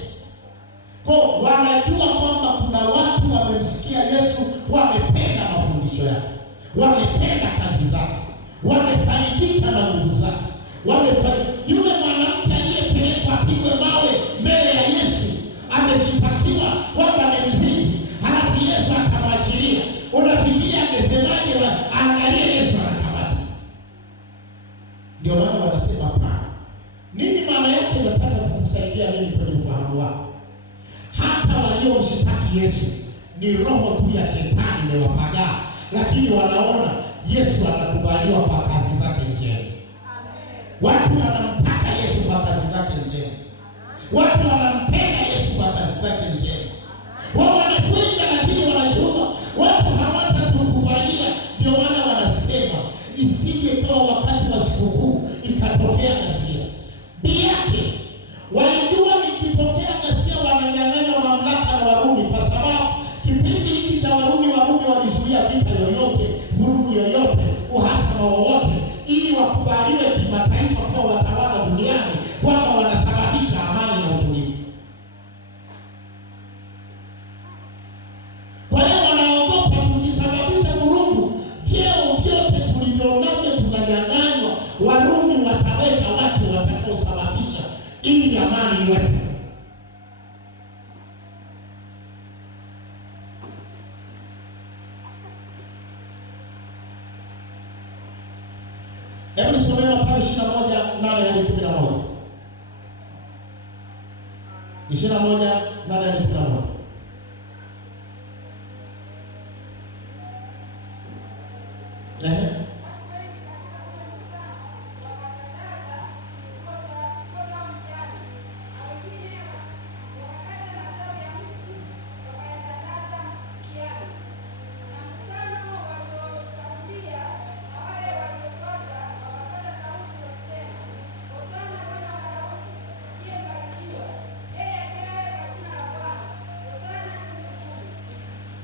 Kwa wanajua kwamba kuna watu wamemsikia Yesu, wamependa mafundisho yake, wamependa kazi zake, wamefaidika na nguvu zake, yule mwanamke aliyepelekwa apigwe mawe mbele ya Yesu, ameshitakiwa kwamba ni mzinzi, halafu Yesu akamwachilia. Unafikiria angesemaje? Angalia Yesu anakamata. Ndio maana wanasema hapana. Nini maana yake? Nataka kukusaidia nini kwenye ufahamu wako? Hata waliomshtaki Yesu ni roho tu ya shetani imewapagaa, lakini wanaona Yesu anakubaliwa kwa kazi zake njema. Watu wanamtaka Yesu kwa kazi zake njema. Watu wanampenda Yesu kwa kazi zake njema. Wao wanakwenda, lakini wanajua watu hawatatukubalia. Ndio maana wanasema isije kwa wakati wa sikukuu ikatokea ghasia. Biake walijua nikitokea ghasia wananyang'anywa mamlaka na Warumi, kwa sababu kipindi hiki cha Warumi walizuia vita yoyote, vurugu yoyote, uhasama wowote, ili wakubaliwe kimataifa kwa watawala duniani kwamba wanasababisha amani na utulivu. Kwa hiyo wanaogopa tukisababisha vurugu, vyeo vyote tulivyonavyo tunanyang'anywa. Warumi wataweka watu watakaosababisha ili amani iwepo. Hebu nisomee Mathayo 21:8-11. 21:8-11.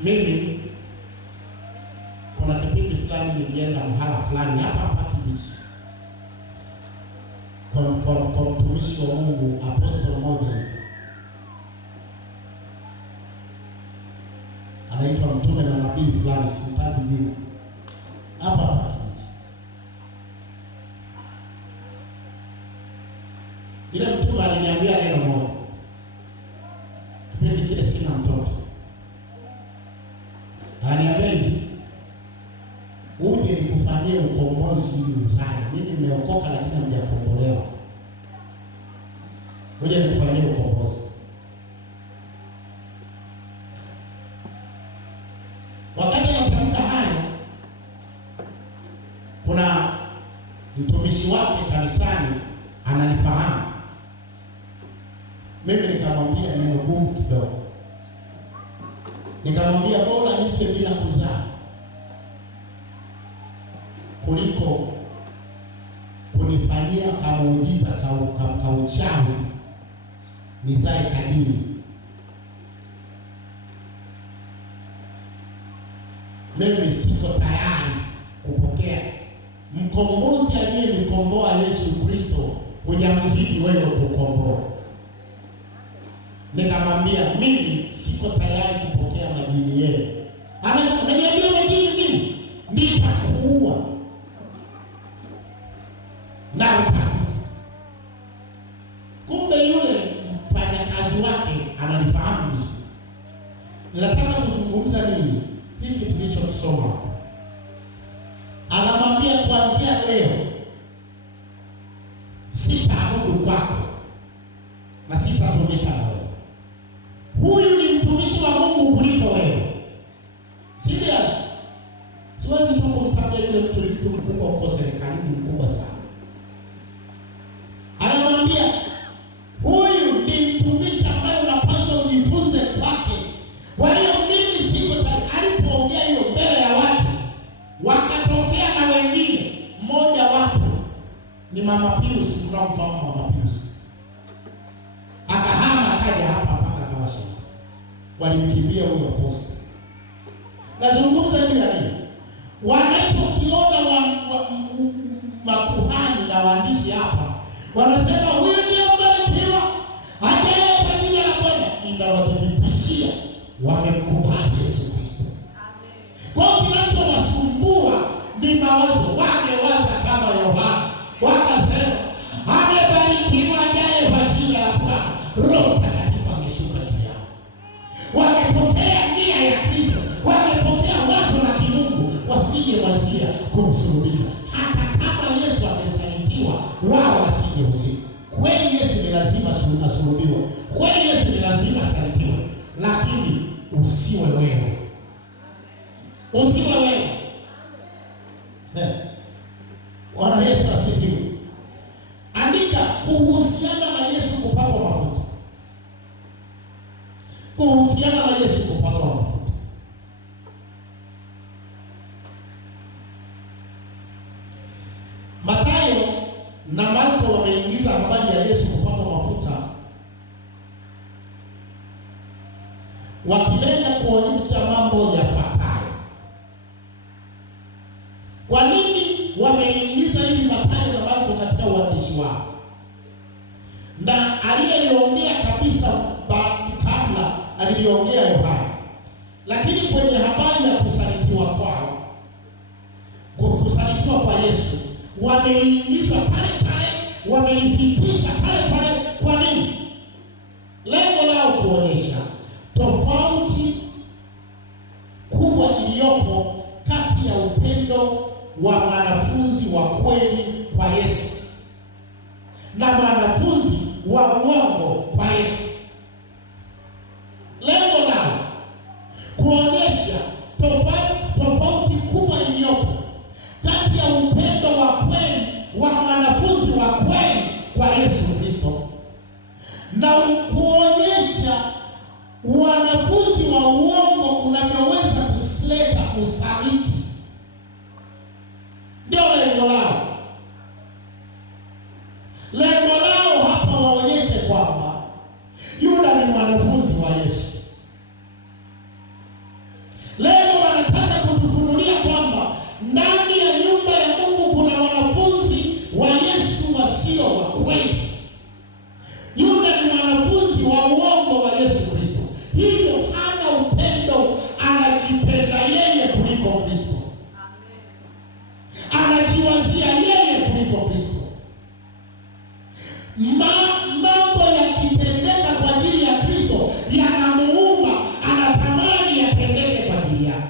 Mimi kuna kipindi fulani nilienda mahala fulani hapa Kibisi kwa mtumishi wa Mungu apostle mmoja anaitwa mtume na nabii fulani, sitaji jina, hapa Kibisi. Ile mtume aliniambia neno moja, kipindi kile sina mtoto. Aniambia uje nikufanyie ukombozi ili uzae. Mimi nimeokoka lakini hamjakombolewa. Uje nikufanyie ukombozi. Wakati natamka hayo, kuna mtumishi wake kanisani ananifahamu. Mimi nikamwambia neno gumu kidogo. Nikamwambia bora nife bila kuzaa kuliko kunifanyia kamuujiza kauchawi nizae kadiri. Mimi siko tayari kupokea mkombozi aliyenikomboa Yesu Kristo hujamzidi wewe kukomboa. Nikamwambia mimi siko tayari kupokea majini yenu. Ananiambia majini nini? Nitakuua na utakufa. Kumbe yule mfanyakazi wake ananifahamu vizuri. Ninataka kuzungumza nini? Hiki tulichokisoma. Anamwambia kuanzia leo sitaabudu kwako na sitatumika na wewe. Huyu ni mtumishi wa Mungu kuliko wewe. Serious. Siwezi tu kumtaja yule mtu mkubwa huko serikalini, mkubwa sana. Anamwambia huyu ni mtumishi ambaye unapaswa ujifunze kwake. Kwa hiyo mimi siko tayari. Alipoongea hiyo mbele ya watu, wakatokea na wengine. Mmoja wapo ni Mama Pius, tunamfahamu Mama Pius. Akahama akaja hapa mpaka Kawasha. Walimkimbia huyo apostol. Nazungumza juu ya nini? Wanachokiona makuhani na waandishi hapa, wanasema huyu ndiye mbarikiwa, ajaye kwa jina la Bwana. Inawadhibitishia wamemkubali Yesu Kristo. Amen. Kwa hiyo kinachowasumbua ni mawazo. Wamewaza kama Yohana, wakasema amebarikiwa ajaye kwa jina la Bwana, Roho Mtakatifu ameshuka juu yao. Wamepokea nia ya Kristo, wamepokea wazo la kimungu, wasije wazia kumsulubisha. Hata kama Yesu amesalitiwa, wao wasije husika. Kweli Yesu ni lazima asulubiwe, kweli Yesu ni lazima asalitiwe, lakini usiwe wewe. Usiwe wewe. Bwana Yesu asifiwe. Andika kuhusiana na Yesu kupakwa mafuta. Kuhusiana na Yesu kupakwa mafuta. Mathayo na Marko wameingiza habari ya Yesu kupakwa mafuta, wakilenga kuonyesha mambo yafuatayo. Kwa nini wameingiza hivi Mathayo na Marko katika uandishi wao? Na aliyeongea kabisa kabla aliongea Yohana, lakini kwenye habari ya kusalitiwa kwao, kusalitiwa kwa Yesu, wameingiza pale pale, wamelipitisha pale pale. Kwa nini? Lengo lao kuonyesha tofauti kubwa iliyopo kati ya upendo wa wanafunzi wa kweli kwa Yesu na wanafunzi wa uongo kwa Yesu. kwa Yesu Kristo, na kuonyesha wanafunzi wa uongo unavyoweza kusleta usaliti. Ndio lengo lao. Lengo lao hapa waonyeshe kwamba Yuda ni mwanafunzi wa Yesu. Leo wanataka kutufunulia kwamba ndani ya nyumba ya Mungu kuna wanafunzi wa Yesu wasio wa kweli. Yuda ni mwanafunzi wa uongo wa Yesu Kristo. Hivyo hana upendo, anajipenda yeye kuliko Kristo. Anajiwazia yeye kuliko Kristo. Mambo yakitendeka kwa ajili ya Kristo yanamuumba, anatamani yatendeke kwa ajili yake.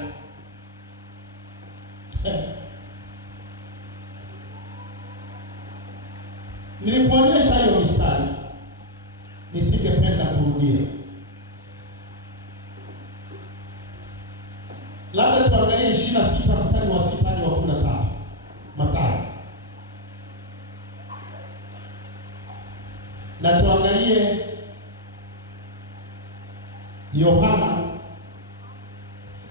Nilikuonyesha hiyo mistari, nisingependa kurudia. Labda tuangalie 26 mstari wa 6 hadi wa 13. Mathayo. Na tuangalie Yohana,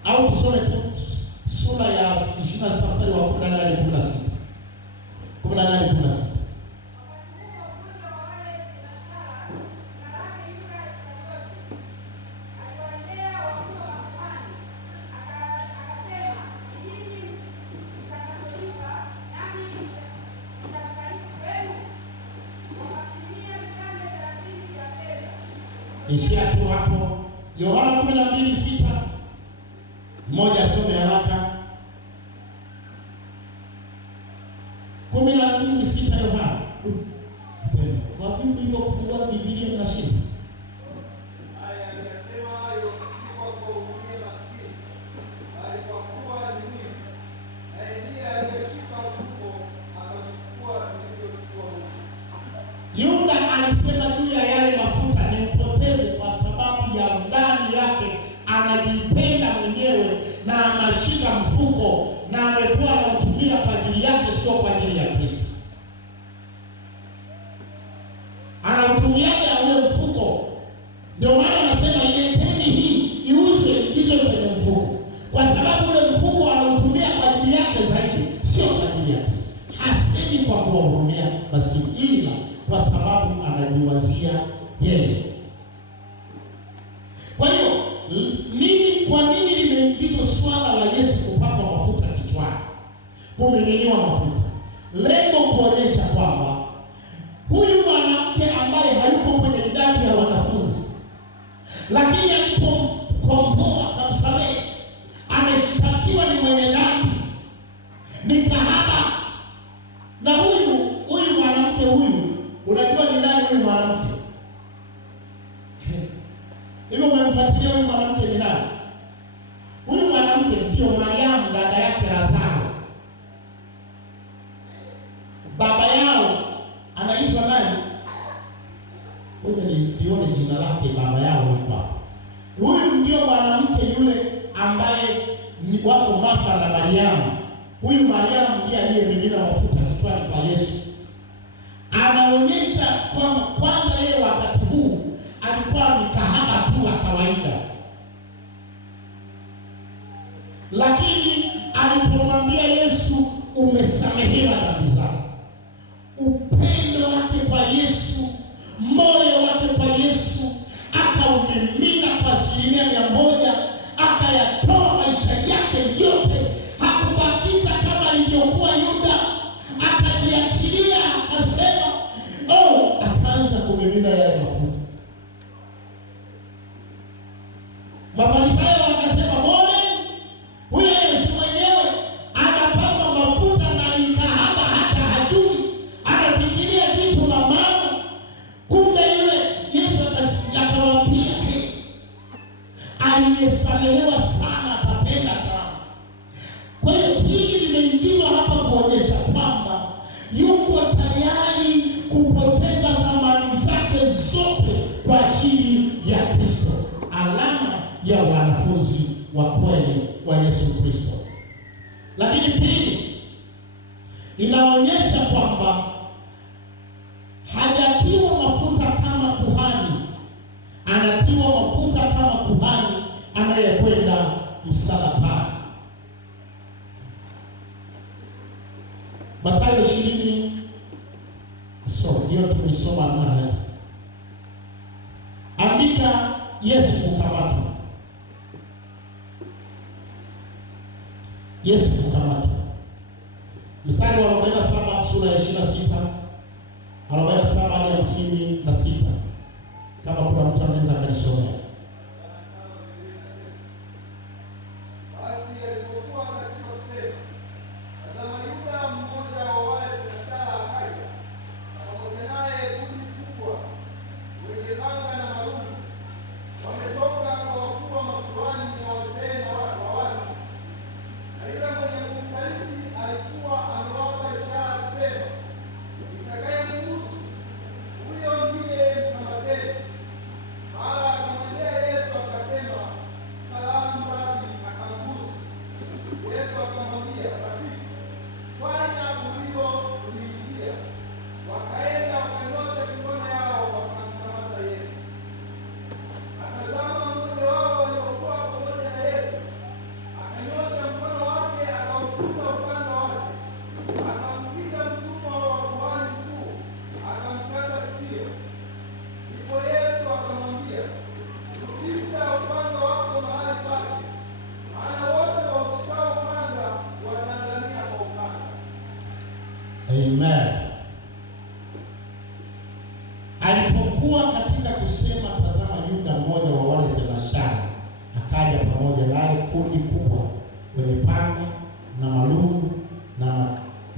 au tusome tu sura ya 26 mstari wa 18 hadi 16. 18 hadi 16. Ishia tu hapo. Yohana 12:6. Mmoja asome haraka. 12:6 Yohana. Kwa vipi hiyo kufungua Biblia mnashinda? Haya nikasema hayo si kwa kuhurumia maskini, bali kwa kuwa ni mimi. Na ndiye aliyeshika mfuko akachukua nilivyochukua huko. Yuda alisema juu ya yale mafuta ni mpotevu kwa sababu ya ndani yake anajipenda mwenyewe na anashika mfuko na amekuwa anautumia kwa ajili yake, sio kwa ajili ya Kristo. Anautumiaga ule mfuko. Ndio maana anasema ileteni hii iuzwe, ingizwe kwenye mfuko, kwa sababu ule mfuko anautumia kwa ajili yake zaidi, sio kwa ajili ya Kristo. Hasemi kwa kuwahurumia maskini, ila kwa sababu anajiwazia yeye. Kwa hiyo kwa nini limeingizwa swala la Yesu kupakwa mafuta kichwani, kumiminiwa mafuta? Lengo kuonyesha kwamba huyu mwanamke ambaye hayuko kwenye idadi ya wanafunzi, lakini alipokomboa na msamehe, ameshtakiwa ni mwenye dhambi, ni kahaba. Na huyu mwanamke huyu, unajua ni nani huyu mwanamke? Hivyo umemfuatilia huyu mwanamke ni nani? Huyu mwanamke ndio Mariamu, dada yake Lazaro. Baba yao anaitwa nani? Ngoja nione jina lake, baba yao hapa. Huyu ndio mwanamke yule ambaye ni wako Martha na Mariamu. Huyu Mariamu ndiye aliyemimina mafuta kichwani kwa Yesu. Anaonyesha kwamba kwanza yeye wakati huu alikuwa ni kahaba tu wa kawaida, lakini alipomwambia Yesu umesamehewa dhambi zako, upendo wake kwa Yesu, moyo wake kwa Yesu akaumimina kwa 100%, akayatoa maisha yake yote, hakubakiza kama alivyokuwa Yuda, akajiachilia, akasema akaanza kumimina yale mafuta. Mafarisayo wakasema, mbona huyu Yesu mwenyewe anapakwa mafuta na ni kahaba, hata hajui, anafikiria kitu na maana. Kumbe yule Yesu akawaambia, aliyesamehewa sana atapenda sana. Kwa hiyo hili limeingizwa hapa kuonyesha kwamba yuko tayari kupoteza thamani zake zote kwa ajili ya Kristo. Alama ya wanafunzi wa kweli wa Yesu Kristo. Lakini pili, inaonyesha kwamba anayekwenda msalabani. Mathayo 20 hiyo tulisoma mara. Andika Yesu kukamatwa. Yesu kukamatwa. Mstari wa 47 sura ya 26, 47 hadi 56. Kama kuna mtu anaweza kunisomea. Amen. Alipokuwa katika kusema, tazama, Yuda mmoja wa wale thenashara akaja pamoja naye kundi kubwa wenye panga na marungu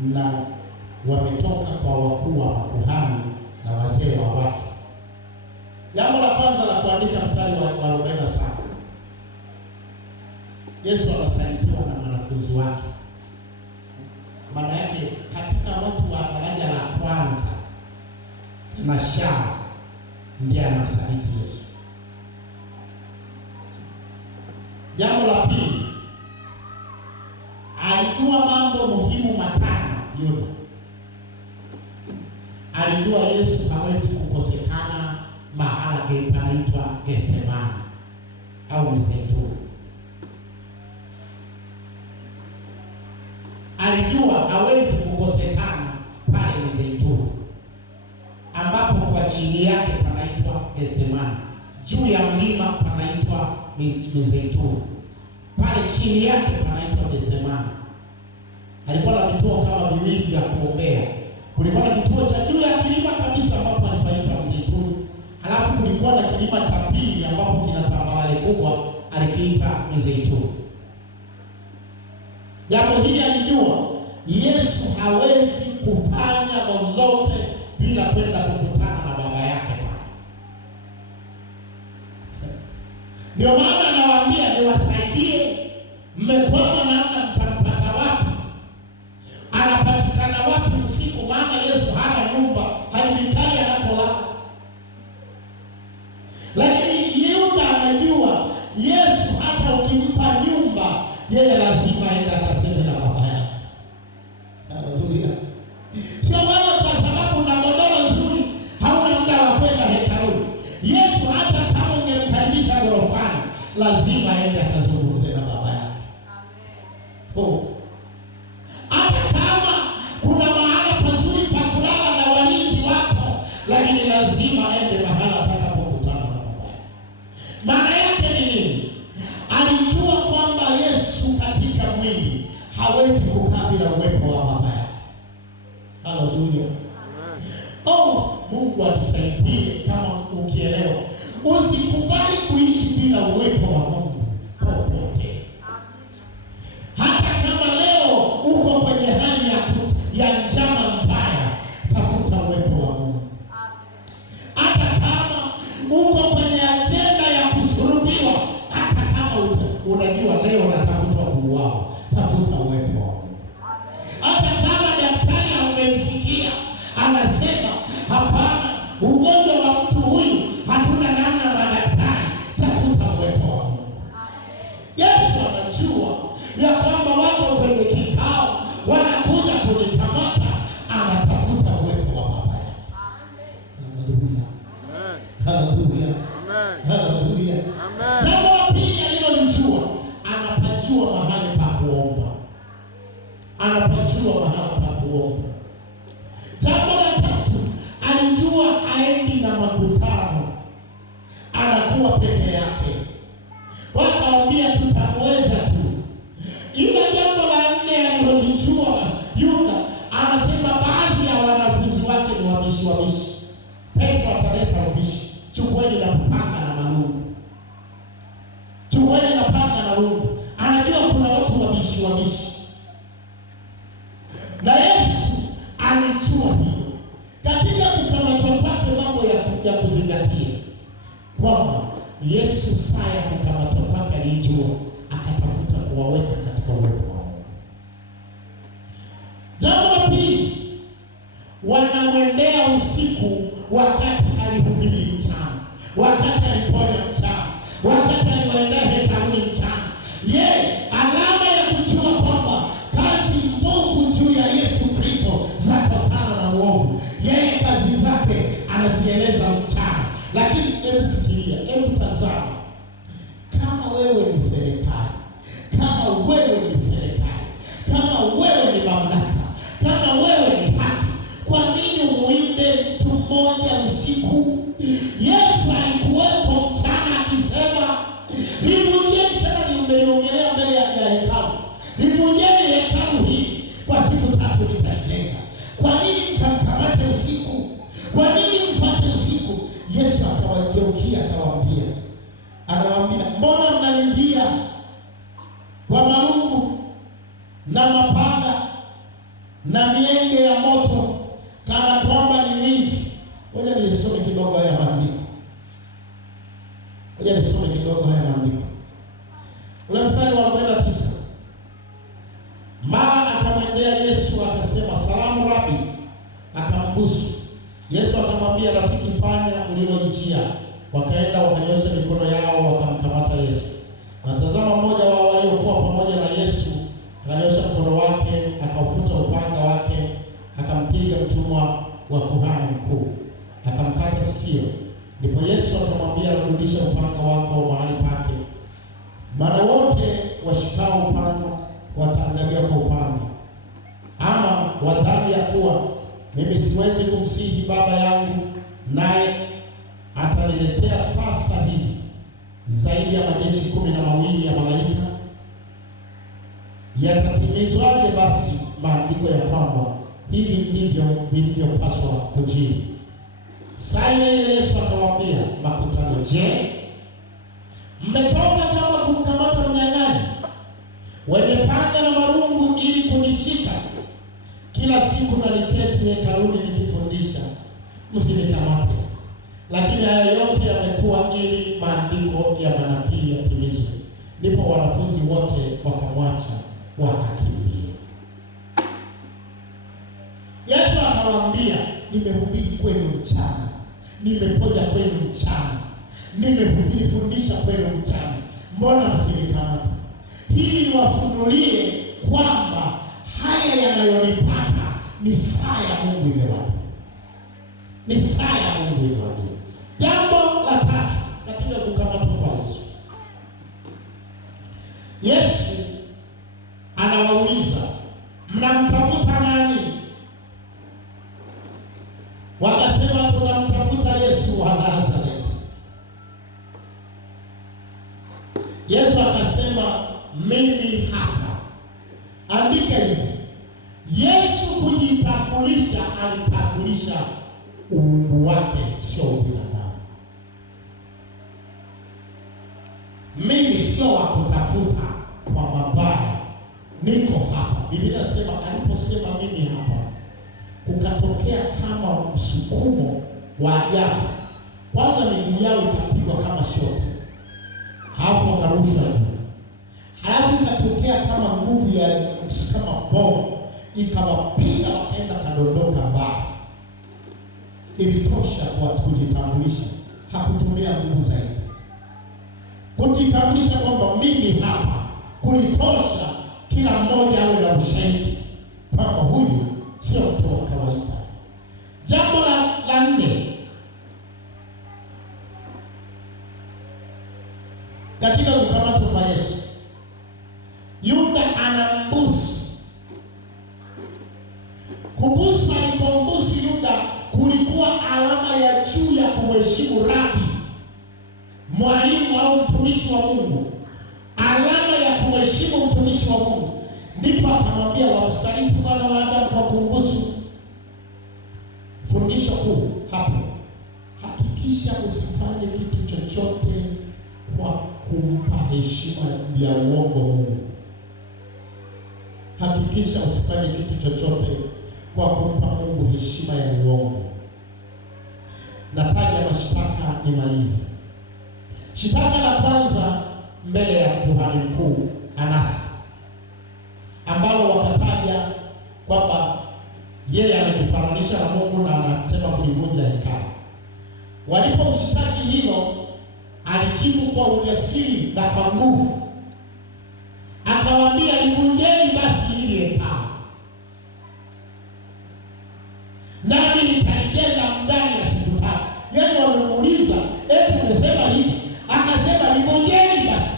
na wametoka kwa wakuu wa makuhani na wazee wa watu. Jambo la kwanza la kuandika mstari wa 47. Yesu anasalitiwa na wanafunzi wake. Maana yake katika watu wa daraja la kwanza mashara ndiye anamsaliti Yesu. Jambo la pili, alijua mambo muhimu matano. Yuda alijua Yesu hawezi kukosekana mahala panaitwa Getsemani au Mizeituni. Alijua hawezi kukosekana pale Mizeituni, ambapo kwa chini yake panaitwa Getsemani, juu ya mlima panaitwa Mizeituni, pale chini yake panaitwa Getsemani. Alikuwa na vituo kama viwili vya kuombea. Kulikuwa na kituo cha juu ya kilima kabisa ambapo alipaita Mizeituni, halafu kulikuwa na kilima cha pili ambapo kina tambarare kubwa alikiita Mizeituni. Jambo hili alijua Yesu hawezi kufanya lolote bila kwenda kukutana na Baba yake. Ndio maana anawaambia, niwasaidie, mmekwama namna mtampata wapi? Anapatikana wapi usiku? Maana Yesu hana nyumba, haijulikani anapolala. Lakini Yuda anajua Yesu hata ukimpa nyumba, yeye lazima aende akaseme na Baba yake. Haleluya. Sio maana kwa sababu una godoro nzuri hauna muda wa kwenda hekaluni. Yesu hata kama ungemkaribisha gorofani, lazima aende akazungumze na Baba yake. Amen. Hata kama kuna mahala pazuri pa kulala na walinzi wako, lakini lazima aende mahala atakapokutana na Baba yake. Maana yake ni nini? Alijua kwamba Yesu katika mwili hawezi kukaa bila uwepo wa Baba yake. Haleluya. Mungu atusaidie kama ukielewa. Usikubali kuishi bila uwepo wa Mungu popote. Hata kama leo uko kwenye hali ya njama mbaya, tafuta uwepo wa Mungu. Hata kama uko kwenye ajenda ya kusulubiwa, hata kama unajua leo natafuta kuuawa, tafuta uwepo wa Mungu. Hata kama daktari amemsikia anasema hapana, ugonjwa wa mtu huyu hatuna namna, madaktari, tafuta uwepo wa Mungu. Yesu anajua ya kwamba wako kwenye kikao wanakuja kunikamata, anatafuta uwepo wa Baba yake. Haleluya. Haleluya. Haleluya. Jambo la pili alilojua wabishi. Petro ataleta ubishi. Chukueni na panga na marungu. Chukueni na panga na rungu. Anajua kuna watu wabishi. Na Yesu alijua hiyo. Katika kukamatwa kwake mambo ya kuzingatia. Kwamba Yesu saa ya kukamatwa kwake alijua, akatafuta kuwaweka katika uwepo wa Mungu. Jambo la pili, wanamwendea usiku wakati alihubiri mchana, wakati aliponya mchana, wakati aliwaendea hekaluni mchana. Alama ya kujua kwamba kazi mbovu juu ya Yesu Kristo zatokana na uovu. Yeye kazi zake anazieleza mchana. Lakini hebu fikiria, hebu tazama, kama wewe ni serikali, kama wewe ni mamlaka, kama wewe ni haki, kwa nini muinde mtu mmoja usiku? Yesu alikuwepo mchana akisema, livunjeni, tena nimeongelea mbele ya hekalu, livunjeni hekalu hii, kwa siku 3 nitalijenga. Kwa nini mkamkamate usiku? Kwa nini mfate usiku? Yesu akawageukia anawaambia, mbona mnanijia kwa marungu na mapanga na mienge ya moto kana kwamba ni wivi? Ngoja nisome kidogo haya maandiko. Ule mstari wa 49. Mara akamwendea Yesu akasema, salamu Rabi, akambusu. Yesu akamwambia, rafiki, fanya ulilonijia. Wakaenda wakanyosha mikono yao wakamkamata Yesu. Na tazama, mmoja wao waliokuwa pamoja na Yesu akanyosha mkono wake, akaufuta upanga wake, akampiga mtumwa wa kuhani mkuu, akamkata sikio. Ndipo Yesu akamwambia, rudisha upanga wako mahali pake, maana wote washikao upanga wataangamia kwa upanga. Ama wadhani ya kuwa mimi siwezi kumsihi Baba yangu, naye ataniletea sasa hivi zaidi ya majeshi 12 ya malaika? Yatatimizwaje basi maandiko ya kwamba hivi ndivyo vilivyopaswa kujiri? Saa ile Yesu akamwambia makutano, je, mmetoka kama kumkamata mnyang'anyi wenye panga na marungu ili kunishika? Kila siku naliketi hekaluni nikifundisha, msinikamate. Lakini haya yote yamekuwa ili maandiko ya manabii yatimizwe. Ndipo wanafunzi wote wakamwacha wakakimbia. Yesu akawaambia, nimehubiri kwenu mchana, nimeponya kwenu mchana, nimehubiri fundisha kwenu mchana, mbona msinikamata? Hili niwafunulie kwamba haya yanayonipata ni saa ya Mungu imewadia. Ni saa ya Mungu imewadia. Jambo la tatu katika kukamatwa kwa Yesu. Yesu anawauliza, mnamtafuta nani? Wakasema, tunamtafuta Yesu wa Nazareti. Yesu akasema, mimi hapa. Andika hivi, Yesu kujitambulisha, alitambulisha uungu wake, sio ubinadamu. Mimi sio wa kutafuta kwa mabaya, niko hapa. Biblia inasema aliposema mimi hapa, kukatokea kama msukumo wa ajabu. Kwanza miguu yao ikapigwa kama shoti, halafu akarushwa juu. Halafu ikatokea kama nguvu ya kama bomu, ikawapiga wakaenda kadondoka mbali. Ilitosha kwa kujitambulisha, hakutumia nguvu zaidi. Kujitambulisha kwamba mimi hapa kulitosha kila mmoja awe na ushahidi kwamba huyu sio mtu wa kawaida. Jambo la 4 katika kukamatwa kwa Yesu, Yuda anambusu. Kubusu, alipombusu Yuda kulikuwa alama ya juu ya kumheshimu Rabi, mwalimu au mtumishi wa Mungu, alama ya kumheshimu mtumishi wa Mungu. Ndipo akamwambia, wamsaliti Bwana wa Adamu kwa kumbusu. Fundisho ya uongo Mungu. Hakikisha usifanye kitu chochote kwa kumpa Mungu heshima ya uongo. Nataja mashtaka nimalize. Shtaka la kwanza mbele ya kuhani mkuu Anasi, ambalo wakataja kwamba yeye amejifananisha na Mungu na anasema kulivunja hekalu. Walipomshtaki hilo, alijibu kwa ujasiri na kwa nguvu, akawaambia, livunjeni basi hili hekalu, nami nitalijenga ndani ya siku 3. Yaani wamemuuliza, umesema hivi? Akasema livunjeni basi.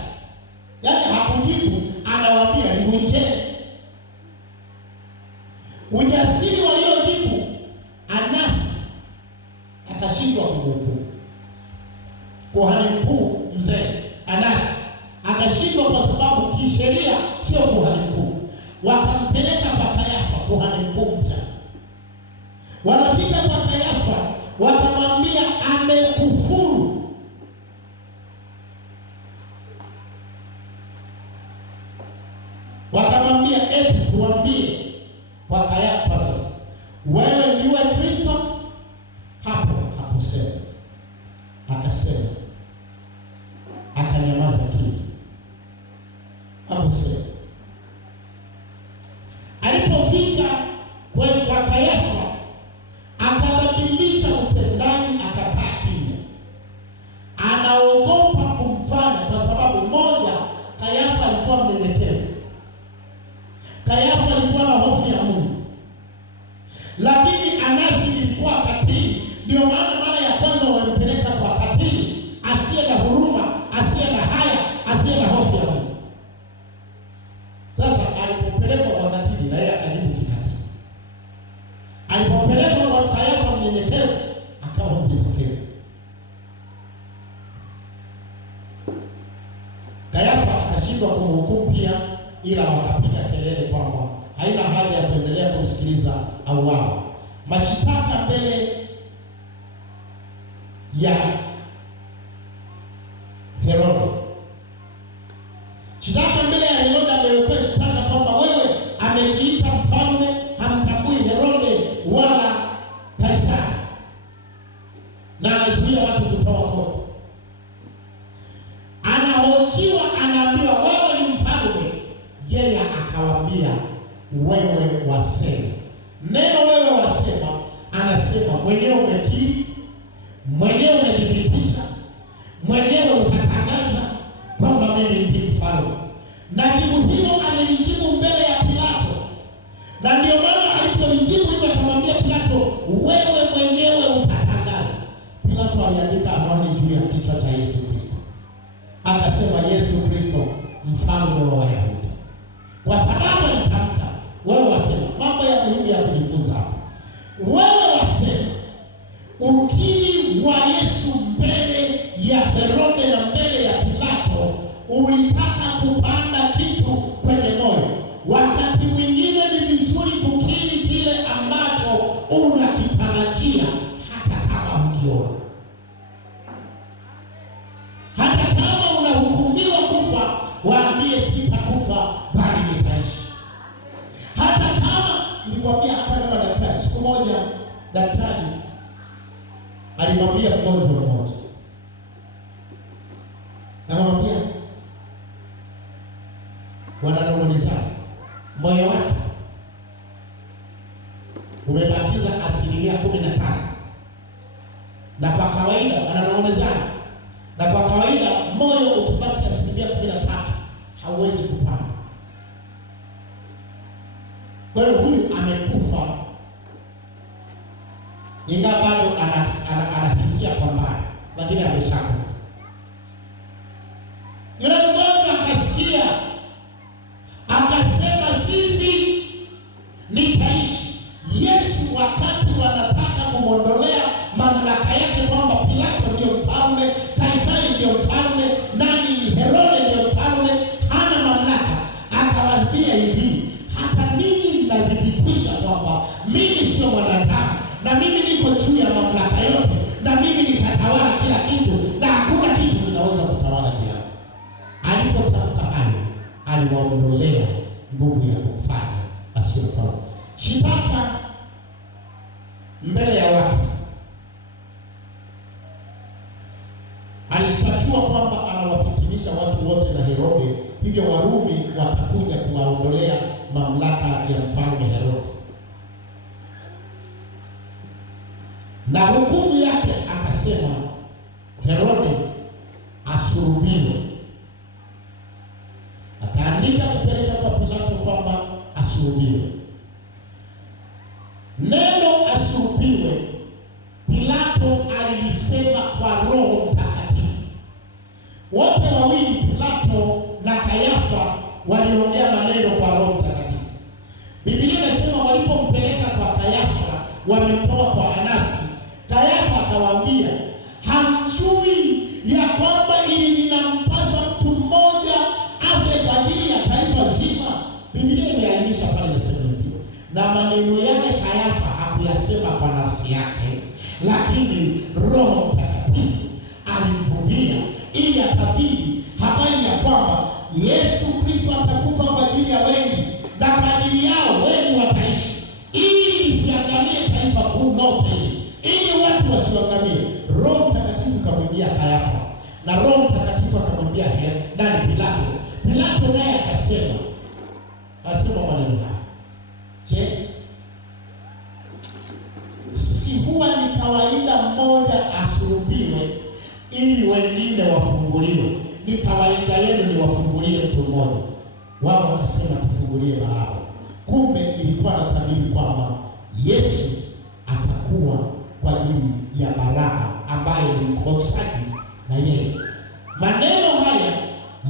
Yaani hakujibu, anawaambia livunjeni. Ujasiri waliojibu, Anasi akashindwa kuhukumu. Kuhani mkuu mzee Anasi akashindwa kwa sababu kisheria sio kuhani mkuu. Wakampeleka kwa Kayafa, kuhani mkuu mpya. Wanafika kwa Kayafa, wakamwambia amekufuru. Wakamwambia, tuambie kwa Kayafa sasa, wewe ndiwe Kristo? Hapo hakusema. Akasema, akanyamaza kimya. Hakusema. Alipofika kwa Kayafa, akabadilisha utendaji, akakaa kimya. Anaogopa kumfanya kwa sababu moja, Kayafa alikuwa mnyenyekevu. Kayafa alikuwa na hofu ya Mungu. Lakini Anasi ilikuwa katili. Ndio maana mara ya kwanza wamempeleka kwa katili, asiye na huruma, asiye na haya, asiye na hofu ya Mungu. Sasa alipopelekwa kwa katili, na yeye akajibu kikatili. Alipopelekwa kwa Kayafa mnyenyekevu, akawa mnyenyekevu. Kayafa akashindwa kumhukumu pia, ila wakapiga kelele kwamba haina haja ya kuendelea kumsikiliza au wao. Mashtaka mbele ya Herode. Shtaka mbele ya Herode amewekwa shtaka kwamba wewe amejiita mfalme, hamtambui Herode wala Kaisari, na anazuia watu kutoa kodi. Anahojiwa, anaambiwa wewe ni mfalme. Yeye akawaambia, wewe wasema. Neno wewe wasema, anasema mwenyewe umekiri, mwenyewe umedhibitisha, mwenyewe utatangaza kwamba mimi ndiye mfalme. Na jibu hilo amelijibu mbele ya Pilato. Na ndio maana alipojibu hivyo akamwambia Pilato, wewe mwenyewe utatangaza. Pilato aliandika amani juu ya kichwa cha Yesu Kristo. Akasema, Yesu Kristo mfalme wa Wayahudi. Kwa sababu alitamka, wewe wasema. Mambo ya muhimu ya kujifunza hapa. Wewe wasema, ukiri wa Yesu mbele ya Herode na mbele ya Pilato ulitaka kupanda kitu kwenye moyo. Wakati mwingine ni vizuri kukiri kile ambacho unakitarajia, hata kama hukiona. Hata kama unahukumiwa kufa, waambie sitakufa bali nitaishi. Hata kama nikwambia hapa kama daktari, siku moja daktari alimwambia mgonjwa mmoja, akamwambia wananong'onezana, moyo wake umebakiza 15%, na kwa kawaida wananong'onezana, na kwa kawaida moyo ukibaki 13% hauwezi kupanda. Kwa hiyo huyu amekufa, ingawa bado anahisia kwa mbali, lakini ameshakufa. Yule mgonjwa akasikia, akasema sifi, nitaishi. Yesu wakati wanataka kumwondolea mamlaka yake kwamba Pilato ndio mfalme, Kaisari ndio mfalme, nani Herode ndio mfalme, hana mamlaka, akawaambia hivi, hata ninyi mnadhibitisha kwamba mimi sio mwanadamu, na mimi niko juu ya mamlaka yote, na mimi nitatawala kila kitu, na hakuna kitu kinaweza kutawala juu yangu. Alipotamka hayo, aliwaondolea nguvu ya kufanya asiyofaa. Shitaka mbele ya watu, alishtakiwa kwamba anawafitinisha watu wote na Herode, hivyo Warumi watakuja kuwaondolea mamlaka ya mfalme Herode, na hukumu yake akasema Herode asulubiwe. Akaandika kupeleka kwa Pilato kwamba asulubiwe. Neno asulubiwe Pilato alilisema kwa Roho Mtakatifu. Wote wawili, Pilato na Kayafa, waliongea maneno kwa Roho Mtakatifu. Biblia inasema walipompeleka kwa Kayafa, wametoa kwa Anasi. Kayafa akawaambia, hamjui ya kwamba ili linampasa mtu mmoja afe kwa ajili ya taifa zima? Biblia imeainisha pale, inasema hivyo. Na maneno yale Kayafa hakuyasema kwa nafsi yake, lakini Roho Mtakatifu alimvuvia ili atabiri habari ya kwamba Yesu Kristo atakufa kwa ajili ya wengi, na kwa ajili yao wengi wataishi, ili lisiangamie taifa kuu lote, ili watu wasiangamie. Roho Mtakatifu kamwambia Kayafa, na Roho Mtakatifu akamwambia nani? Pilato. Pilato naye akasema maneno haya, je, si huwa ni kawaida mmoja asulubiwe ili wengine wafunguliwe? Ni kawaida yenu ni wafungulie mtu mmoja. Wao wakasema tufungulie Baraba. Kumbe ilikuwa na tabiri kwamba Yesu atakuwa kwa ajili ya Baraba ambaye ni mkosaji na yeye. Maneno haya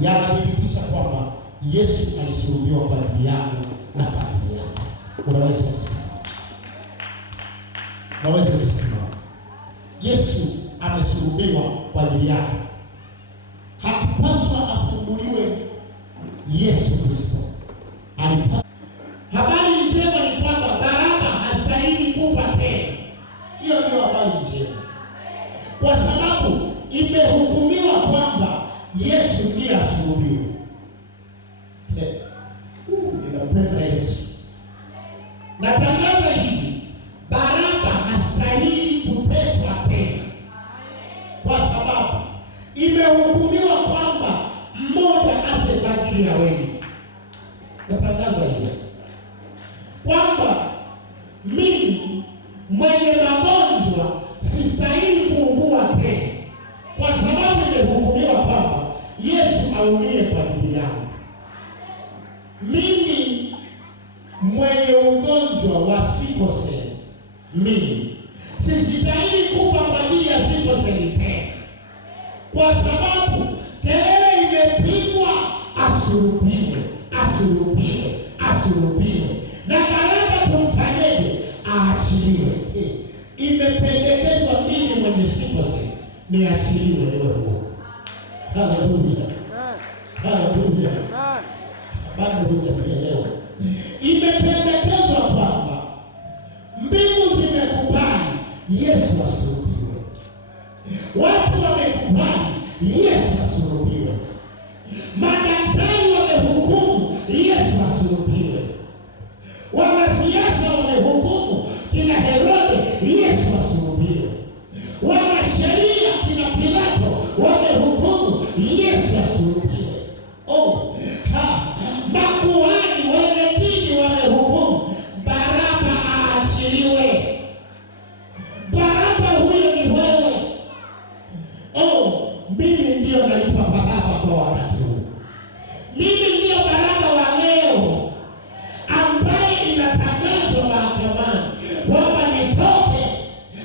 yanadhibitisha kwamba Yesu alisulubiwa kwa ajili yako na kwa ajili yako. Unaweza kusema, Yesu amesulubiwa kwa ajili yako. Hakupaswa afunguliwe Yesu Kristo. Habari njema ni kwamba Baraba hastahili kufa tena. Hiyo ndio habari njema, kwa sababu imehukumiwa kwamba Yesu ndiye asulubiwe. Ninapenda Yesu. Natangaza hivi, Baraba hastahili kuteswa tena, kwa sababu imehukumiwa kwamba mmoja afe kwa ajili ya wengi. Natangaza hivi kwamba mimi mwenye magonjwa sistahili kuugua tena, kwa sababu imehukumiwa kwamba Yesu aumie kwa ajili yangu. Mimi mwenye ugonjwa wa sikoseli, mimi sistahili kufa kwa ajili ya sikoseli tena, kwa sababu kelele imepigwa, asulubiwe, asulubiwe, asulubiwe, na Baraba tumfanyeje? Aachiliwe. Imependekezwa mimi mwenye sikoseli niachiliwe leo huo. Haleluya. Haleluya. Bado hujanielewa. Imependekezwa kwamba mbingu zimekubali Yesu asulubiwe. Watu wamekubali Yesu asulubiwe. Madaktari wamehukumu Yesu asulubiwe. Wanasiasa wamehukumu kina Herode Yesu asulubiwe. Wanasheria kina Pilato wamehukumu Yesu asulubiwe. Makuhani wenye dini wamehukumu Baraba aachiliwe. Baraba huyo ni wewe. Mimi ndio naitwa Baraba kwa wakati huu. Mimi ndio Baraba wa leo, ambaye inatangazwa mahakamani kwamba nitoke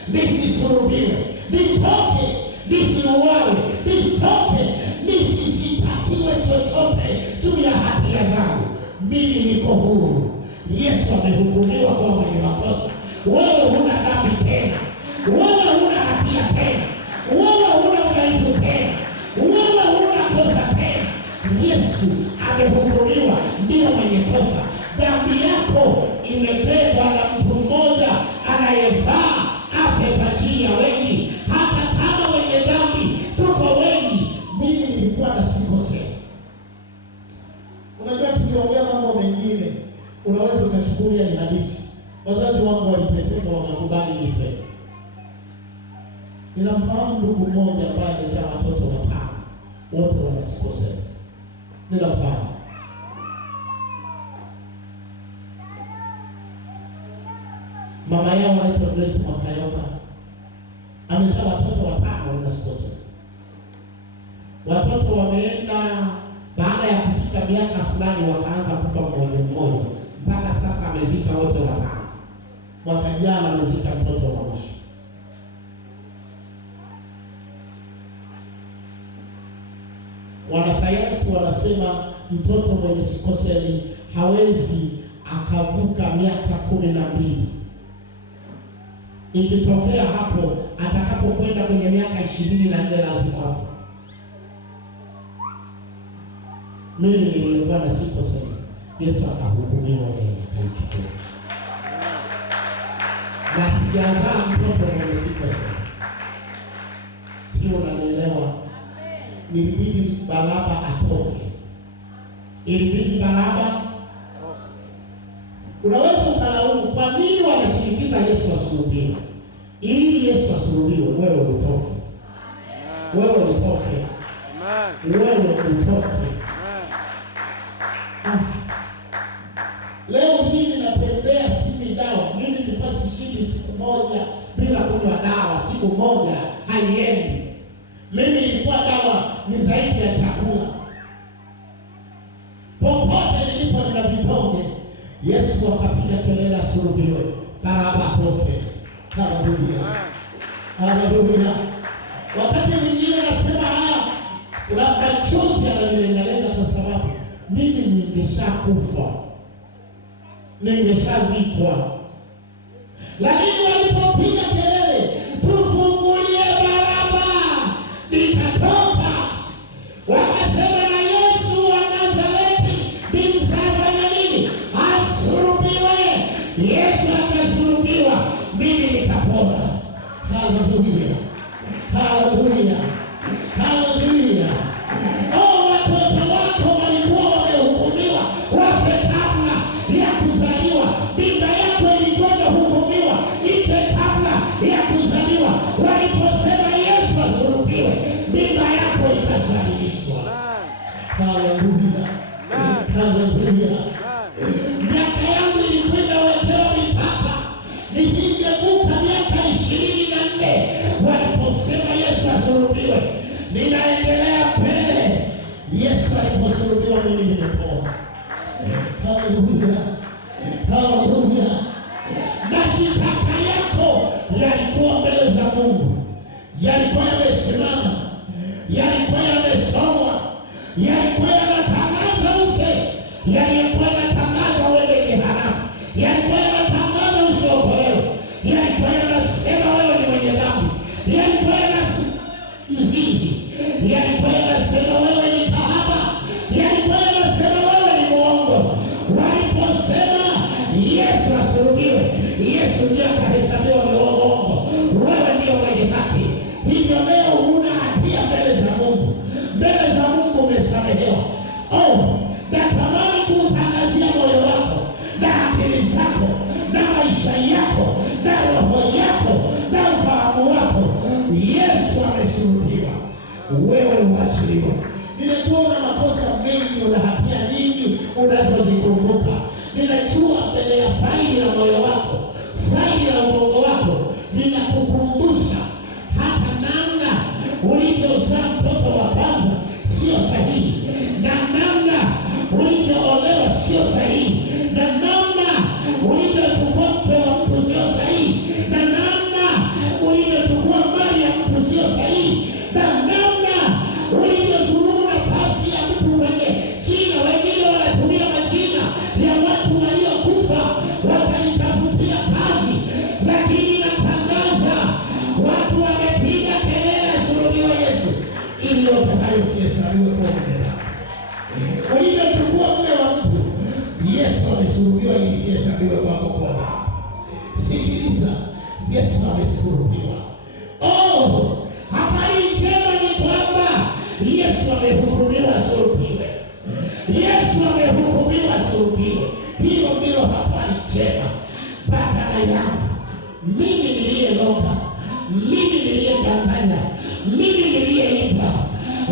nisisulubiwe, nitoke nisiuawe, nitoke nisishitakiwe chochote juu ya hatia zangu. Mimi niko huru. Yesu amehukumiwa kwa mwenye makosa. Wewe huna dhambi tena, wewe huna hatia tena, wewe huna udhaifu tena, wewe huna kosa tena. Yesu amehukumiwa, ndio mwenye kosa. Dhambi yako imebebwa na mtu mmoja anayefaa afe kwa ajili ya wengi. Hata kama wenye dhambi tuko wengi, mimi nilikuwa na sikosea. Unajua hadithi. Wazazi wangu waliteseka wakakubali nife. Ninamfahamu ndugu mmoja ambaye amezaa watoto 5, wote wana sikoseli. Ninamfahamu. Mama yao anaitwa Grace Mwakayoka. Amezaa watoto 5 wana sikoseli. Watoto wameenda baada ya kufika miaka fulani wakaanza kufa mmoja. Mpaka sasa amezika wote 5. Mwaka jana amezika mtoto wa mwisho. Wanasayansi wanasema mtoto mwenye sikoseli hawezi akavuka miaka 12. Ikitokea hapo atakapokwenda kwenye miaka 24 lazima afe. Mimi nilikuwa na sikoseli. Yesu akahukumiwa yeye akaichukua. Na sijazaa mtoto mwenye sikoseli. Sio, unanielewa? Ilibidi Baraba atoke. Ilibidi Baraba. Unaweza ukalaumu kwa nini wanashinikiza Yesu asulubiwe? Ili Yesu asulubiwe, wewe utoke. Wewe utoke. Wewe utoke. Leo hii ninatembea sisi dawa. Mimi nilikuwa sishindi siku moja bila kunywa dawa. Siku moja haiendi. Mimi nilikuwa dawa ni zaidi ya chakula. Popote nilipo nina vitonge. Yesu akapiga kelele asulubiwe. Baraba atoke. Haleluya. Haleluya. Wakati mwingine nasema haya, kuna machozi yananilengalenga kwa sababu mimi ningeshakufa. Ningeshazikwa. Lakini walipopiga kelele, tufungulie Baraba, nikatoka. Wakasema na Yesu wa Nazareti nimsafanya nini? Asulubiwe. Yesu akasulubiwa, mimi nikapona. Haleluya. Haleluya. Haleluya. Watoto wako walikuwa wamehukumiwa wafe kabla ya kuzaliwa. Mimba yako ilikwenda hukumiwa ife kabla ya kuzaliwa. Waliposema Yesu asulubiwe, mimba yako ikasalimishwa. Haleluya. Haleluya. Miaka yangu ilikwenda wekewa mipaka, nisingevuka miaka 24. Waliposema Yesu asulubiwe, ninaendelea mbele. Yesu aliposulubiwa, mimi nimepona. Haleluya. Haleluya. Mashitaka yako yalikuwa mbele za Mungu, yalikuwa yamesimama, yalikuwa yamesomwa, yalikuwa yanatangaza ufe, yalikuwa yanatangaza uende jehanamu, yalikuwa yanatangaza usiokolewe, yalikuwa yanasema wewe ni mwenye dhambi, yalikuwa yanasema mzinzi, yalikuwa yanasema wewe ni kahaba, yalikuwa yanasema wewe ni muongo. Waliposema Yesu asulubiwe, Yesu ndiye akahesabiwa muongo, wewe ndio mwenye haki. Hivyo leo huna hatia mbele za Mungu. Mbele za Mungu umesamehewa. Natamani kuutangazia moyo wako na akili zako na maisha yako na roho yako na ufahamu wako, Yesu amesulubiwa, wewe uachiliwa. Ninajua una makosa mengi, una hatia nyingi unazozikumbuka. Ninajua mbele ya faili la moyo wako, faili la ubongo wako, ninakukumbusha hata namna ulivyozaa mtoto wa kwanza sio sahihi, na namna ulivyoolewa sio sahihi, na namna ulivyochukua mke wa mtu sio sahihi, na namna ulivyochukua mali ya mtu sio sahihi, na namna ulivyozulumu nafasi ya mtu mwenye jina. Wengine wanatumia majina ya watu waliokufa wakalitafutia kazi, lakini natangaza watu wamepiga kelele asulubiwe Yesu, ili yote hayo sihesabiwe kwa mwenye. Ulivyochukua mume wa mtu, Yesu amesulubiwa ili sihesabiwe kwako kwa dhambi. Sikiliza, Yesu amesulubiwa. Habari njema ni kwamba Yesu amehukumiwa asulubiwe. Yesu amehukumiwa asulubiwe. Hiyo ndilo habari njema. mali yangu, mimi niliyeloga, mimi niliyedanganya, mimi niliyeiba,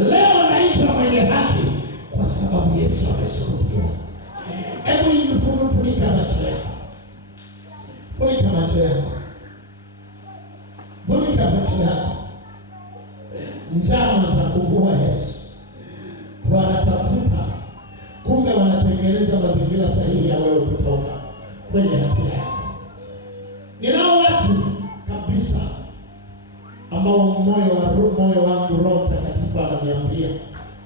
leo naitwa mwenye haki kwa sababu Yesu amesulubiwa. Hebu funika macho yako, funika macho yako, funika macho yako. Njama za kuua Yesu wanatafuta, kumbe wanatengeneza mazingira sahihi ya wewe kutoka kwenye hatia yako. Ninao watu kabisa ambao moyo wangu Roho Mtakatifu ananiambia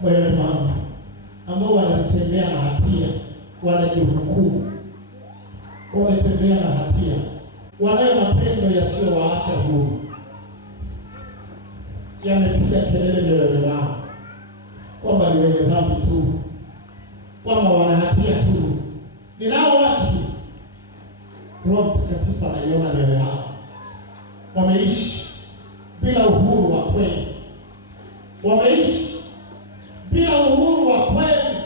moyoni mwangu, ambao wanatembea na hatia, wanajihukumu, wametembea na hatia, wanayo matendo yasiyowaacha huru, yamepiga kelele mioyoni wao kwamba ni wenye dhambi tu, kwamba wana hatia tu. Ninao watu Roho Mtakatifu anaiona mioyo yao, wameishi bila uhuru wa kweli, wameishi bila uhuru wa kweli,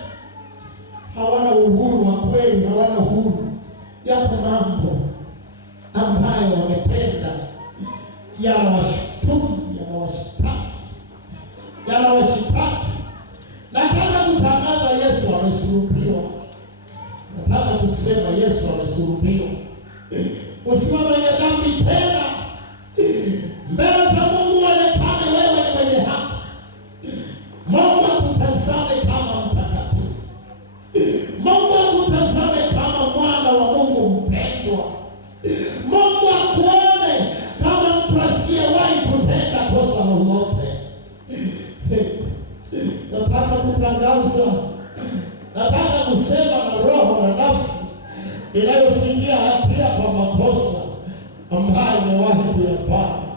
hawana uhuru wa kweli, hawana uhuru. Yapo mambo ambayo wametenda yanawashtumu, yanawashitaki. Nataka kutangaza Yesu amesulubiwa. Nataka kusema Yesu amesulubiwa. Usiwe mwenye dhambi tena. Mbele za Mungu onekane wewe ni mwenye haki. Mungu akutazame kama mtakatifu. Mungu akutazame kama mwana wa Mungu mpendwa. Mungu akuone kama mtu asiyewahi kutenda kosa lolote. Nataka kutangaza, nataka kusema na roho na nafsi inayosikia hatia kwa makosa ambayo umewahi kuyafanya.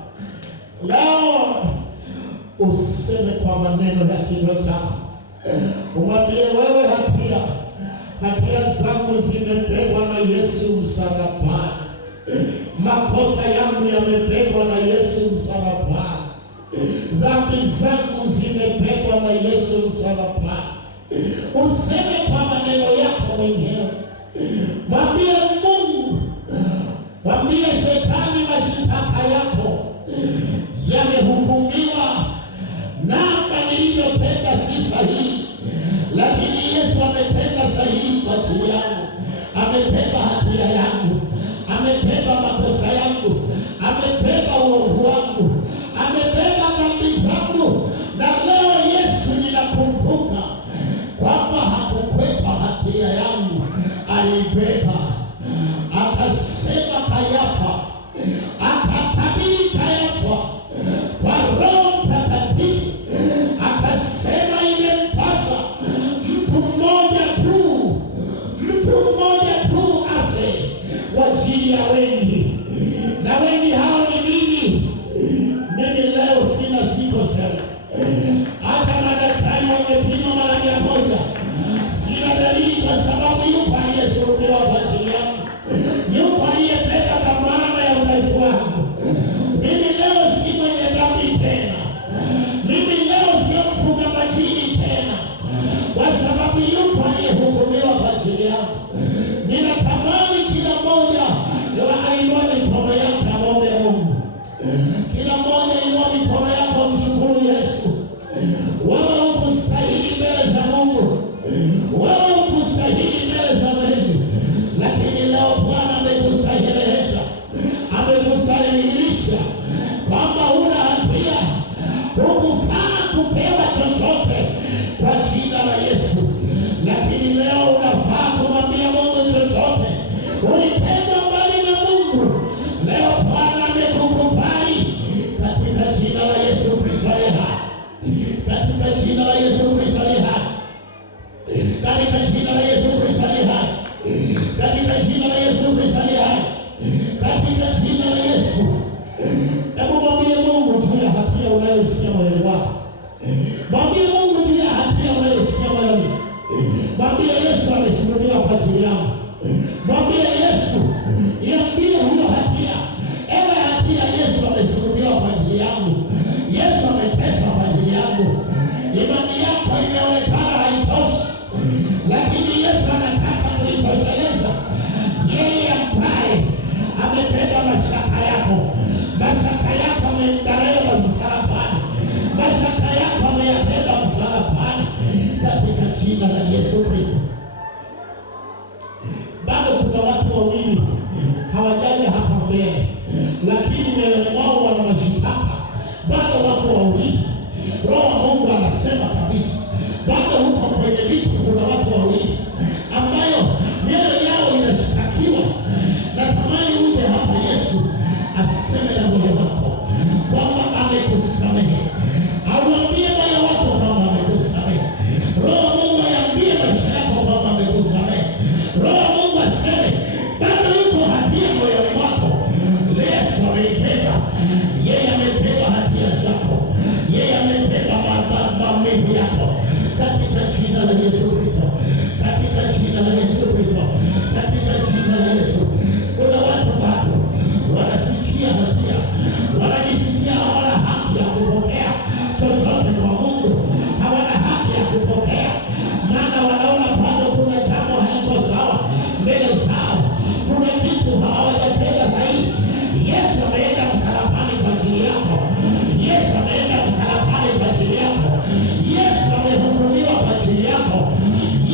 Leo useme kwa maneno ya kinywa chako, umwambie wewe, hatia zangu zimebebwa na Yesu msalabani. Makosa yangu yamebebwa na Yesu msalabani. Dhambi zangu zimebebwa na Yesu msalabani. Useme kwa maneno yako mwenyewe. Mwambie Mungu, mwambie Shetani, mashitaka yako yamehukumiwa, namna nilivyotenda si sahihi, lakini Yesu ametenda sahihi kwa ajili yangu. Amebeba hatia yangu, amebeba makosa yangu, amebeba uovu wangu, amebeba dhambi zangu. Na leo Yesu ninakumbuka kwamba hakukwepa hatia yangu, alibeba. Akasema Kayafa, akatabiri Kayafa kwa Roho Mtakatifu, akasema imempasa mtu mmoja tu afe kwa ajili ya wengi, na wengi hao ni mimi. Mimi leo sina sikosema. Hata madaktari wamepima mara 100, sina dalili, kwa sababu yupo aliyesulubiwa kwa ajili yangu, yupo aliyebeba dhamana ya udhaifu wangu. Mimi leo si mwenye dhambi tena, mimi leo sio mfunga majini tena, kwa sababu yupo aliyehukumiwa kwa ajili yangu. Ninatamani kila mmoja ainue mikono yake amwombe Mungu. Kila mmoja inua mikono yako mshukuru Yesu. Wewe ukustahili mbele za Mungu, wewe ukustahili mbele za Mungu, lakini leo Bwana amekustahilisha, amekustahilisha kwamba huna hatia, hukufaa kupewa chochote kwa jina la Yesu, lakini leo unafaa kumwambia Mungu chochote. Ulitengwa mbali na Mungu, leo Bwana amekukubali katika jina la Yesu Kristo aliye hai, katika jina la Yesu Kristo aliye hai, katika jina la Yesu Kristo aliye hai, katika jina la Yesu Kristo aliye hai, katika jina la Yesu. Hebu mwambie Mungu juu ya hatia unayosikia moyoni wako. Mwambie Mungu juu ya hatia unayosikia moyoni. Mwambie Yesu amesulubiwa kwa ajili yangu. Mwambie Yesu, niambie hiyo hatia. Ewe hatia, Yesu amesulubiwa kwa ajili yangu. Yesu ameteswa kwa ajili yangu. Imani yako imeonekana haitoshi, lakini Yesu anataka kuitosheleza. Yeye ambaye amepeleka lakini moyoni mwao wana mashitaka, bado wako wawili. Roho wa Mungu anasema kabisa, bado huko kwenye viti kuna watu wawili ambayo mioyo yao inashtakiwa. Natamani uje hapa Yesu aseme na moyo wako kwamba amekusamehe. Auambie moyo wako kwamba amekusamehe. Roho wa Mungu aiambie maisha yako kwamba amekusamehe. Roho wa Mungu aseme bado yuko hatia moyoni mwako. Yesu ameibeba. Yeye amebeba hatia zako. Yeye amebeba maumivu yako. Katika jina la Yesu Kristo. Katika jina la Yesu Kristo. Katika jina la Yesu. Kuna watu bado wanasikia hatia. Wanajisikia hawana haki ya kupokea chochote kwa Mungu. Hawana haki ya kupokea. Maana wanaona bado kuna jambo haliko sawa mbele zao. Kuna kitu hawajatenda sahihi. Yesu ameenda msalabani kwa ajili yako. Yesu ameenda msalabani kwa ajili yako. Yesu amehukumiwa kwa ajili yako.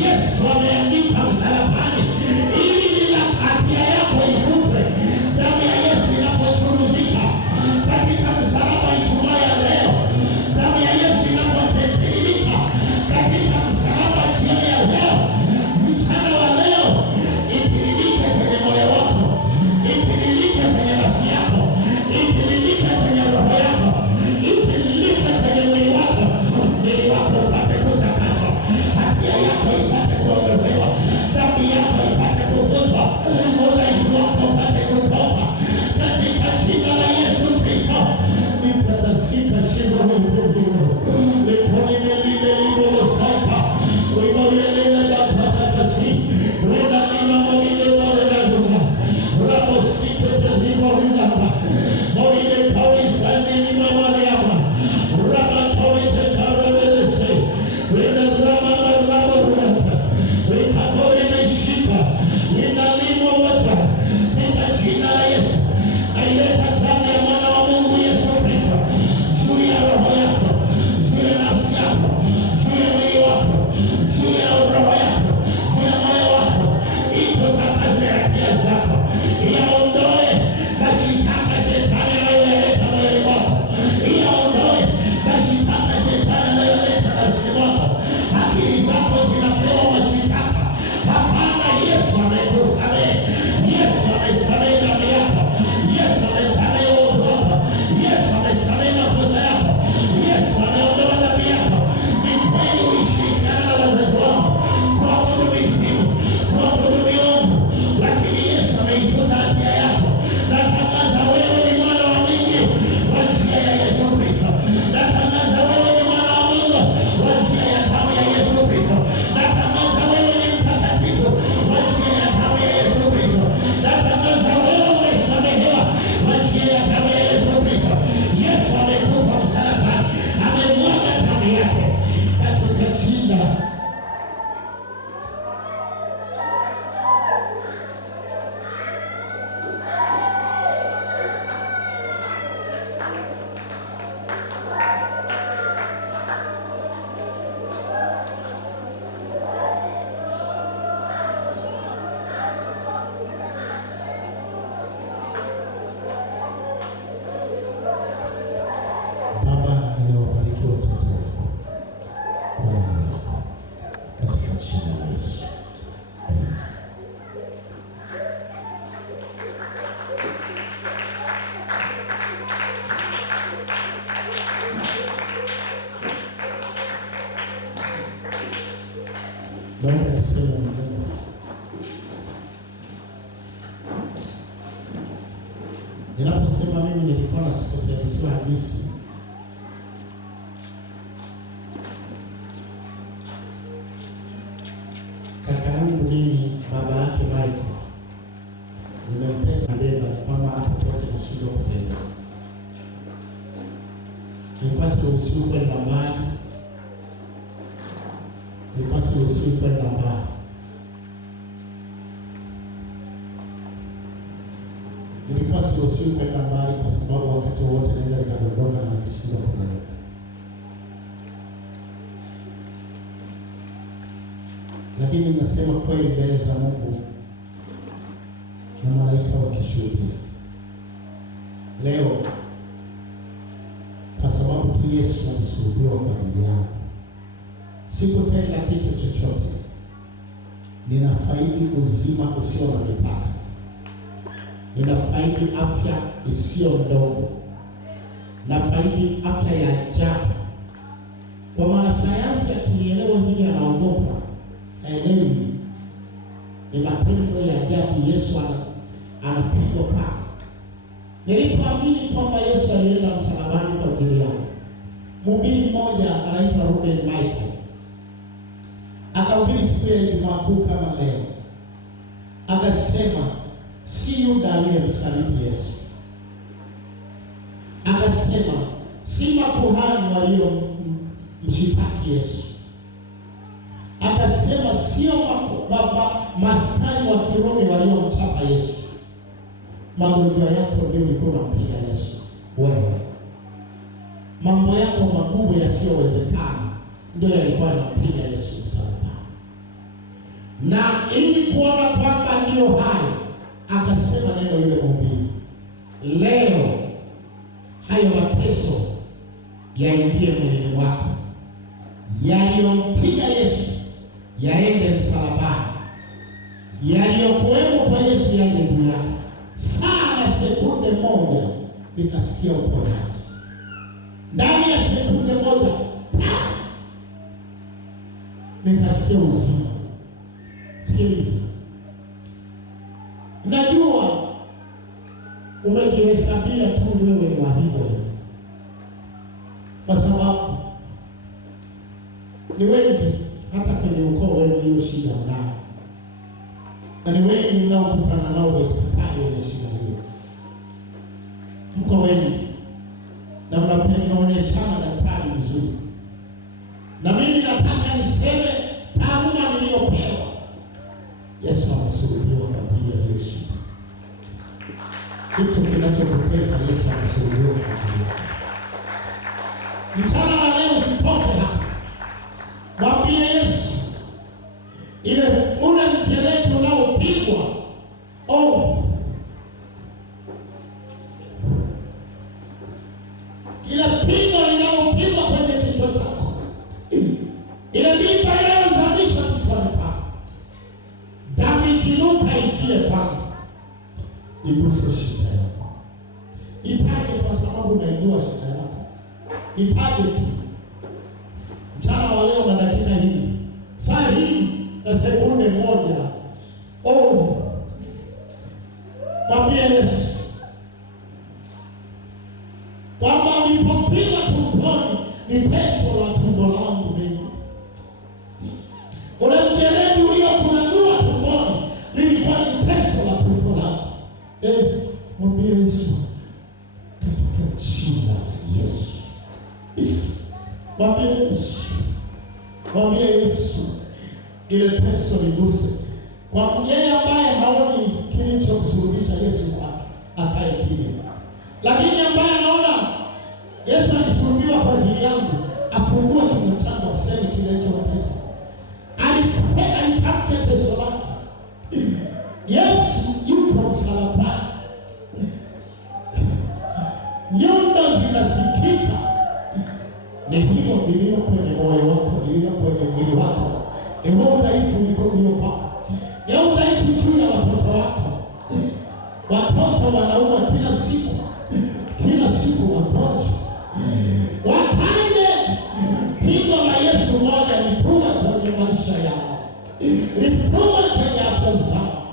Yesu ameandika msalabani ili hatia yako ifutwe. Damu ya Yesu inapochuruzika katika msalaba Ijumaa ya leo, damu ya Yesu inapotiririka katika msalaba jioni ya leo, mchana wa leo, itiririke kwenye moyo wako, itiririke kwenye nafsi yako, itiririke kwenye roho yako, itiririke kwenye mwili wako, mwili wako upate kutakaswa, hatia yako ipate kuondolewa, damu yako ipate kufutwa, udhaifu wako upate kutoka katika jina la Yesu Kristo. Nitatasika shingo mtendiko lepone lile lilosaka uibolele la patakasi wenda lima moile wale la duha ramo sike tendiko hilapa moile kawi sandi lima wale ama rama kawi tekara melese wenda rama marama ruata wenda kore meshika wenda limo wata tika jina la Yesu. Aileta damu ya mwana wa Mungu Yesu Kristo juu ya roho yako, juu ya nafsi yako, juu ya mwili wako, juu ya roho yako, juu ya moyo wako, ikutakase hatia zako, yaondoe mashitaka shetani anayoleta moyoni mwako, yaondoe mashitaka shetani anayoleta nafsini mwako. Akili zako zinapewa mashitaka. Hapana, Yesu amekusamehe. Yesu amesamehe damu yako. Yesu amesamehe uovu wako. Yesu amesamehe makosa yako. Yesu ameondoa damu yako. Ni kweli ulishirikiana na wazazi wako kuabudu mizimu, kuabudu miungu, lakini Yesu ameifuta hatia yako. Natangaza wewe ni mwana wa Mungu kwa njia ya Yesu Kristo. Natangaza wewe ni mwana wa Mungu kwa njia ya damu ya Yesu Kristo. Natangaza wewe ni mtakatifu kwa njia ya damu ya Yesu Kristo. Natangaza wewe umesamehewa kwa njia ya damu ya Yesu Kristo. Yesu amekufa msalabani, amemwaga damu yake katika jina Baba. Ninawabariki watoto wako kwa neno lako katika jina la Yesu. Amen. Naomba niseme maneno. Ninaposema mimi nilikuwa na sio hadisi. Kaka yangu mimi, baba yake Michael, nimempesa mbeba kwamba hapo pote nashindwa kutenda. Nipasi usiku kwenda mbali. Nipasi usiku kwenda mbali. Nilikuwa siruhusiwi kwenda mbali kwa sababu wakati wowote naweza nikadondoka na nikashindwa kunyanyuka. Lakini nasema kweli mbele za Mungu na malaika wakishuhudia. leo, kwa sababu tu Yesu alisulubiwa kwa ajili yangu. Sikutenda kitu chochote, ninafaidi uzima usio na mipaka, ninafaidi afya isiyo ndogo, nafaidi afya ya ajabu. Kwa maana sayansi akilielewa hili anaogopa, elewi ni matendo ya ajabu. Yesu anapigwa pale. Nilipoamini kwamba Yesu alienda msalabani kwa ajili yangu, mhubiri mmoja anaitwa Ruben Michael akahubiri siku ya Ijumaa Kuu kama leo, akasema si Yuda aliyemsaliti Yesu, akasema si makuhani waliomshitaki Yesu, akasema sio maskari wa Kirumi waliomchapa Yesu. Magonjwa yako ndio ulikuwa unampiga Yesu wewe. Mambo yako makubwa yasiyowezekana ndio yalikuwa yanampiga Yesu msalabani. Na ili kuona kwamba ndio hayo, akasema neno yule mhubiri, leo hayo mateso yaingie mwilini wako, yaliyompiga Yesu yaende msalabani, yaliyokuwepo kwa Yesu yaende juu yako. Sana sekunde moja nikasikia uponyaji. Ndani ya sekunde moja nikasikia uzima. Sikiliza, najua umejihesabia tu wewe ni wa hivyo, kwa sababu ni wengi hata kwenye ukoo wenu hiyo shida nao, na ni wengi mnaokutana nao hospitali wenye shida hiyo. Mko wengi na mnaonyeshana daktari mzuri, na mimi nataka niseme taaluma niliyopewa, Yesu amesulubiwa kwa ajili ya hiyo shida. Kitu kinachotokeza, Yesu amesulubiwa kwa ajili yako. Mchana wa leo usitoke hapa, mwambie Yesu ule mjeledi unaopigwa, ile pigo linalopigwa kwenye kichwa chako, ile mimba inayozalishwa kichwani pako, damu ikinuka ikie pako, iguse shida yako. Itaje kwa sababu unaijua shida yako. Itaje tu. Mchana wa leo na dakika hii, saa hii na sekunde moja, mwambie Yesu kwamba ulipopigwa tumboni ni teso la tumbo langu mimi. Ule mjeledi uliokunajua tumboni lilikuwa ni teso la tumbo langu. Mwambie Yesu katika jina la Yesu. Mwambie Yesu, mwambie Yesu ile teso liguse. Kwa yeye ambaye haoni kilichomsulubisha Yesu kwake, akae kimya. Lakini ambaye anaona Yesu alisulubiwa kwa ajili yangu, afungue kinywa changu aseme kilichomtesa. Alitamke teso lake. Yesu yuko msalabani. Nyundo zinasikika. Ni hilo lililo kwenye moyo wako, lililo kwenye mwili wako. Ni huo udhaifu uliopako. Ni udhaifu juu ya watoto wako. Watoto wanauma kila siku wagonjwa. Wapande pigo la Yesu moja lipue kwenye maisha yao, lipue kwenye afya zao,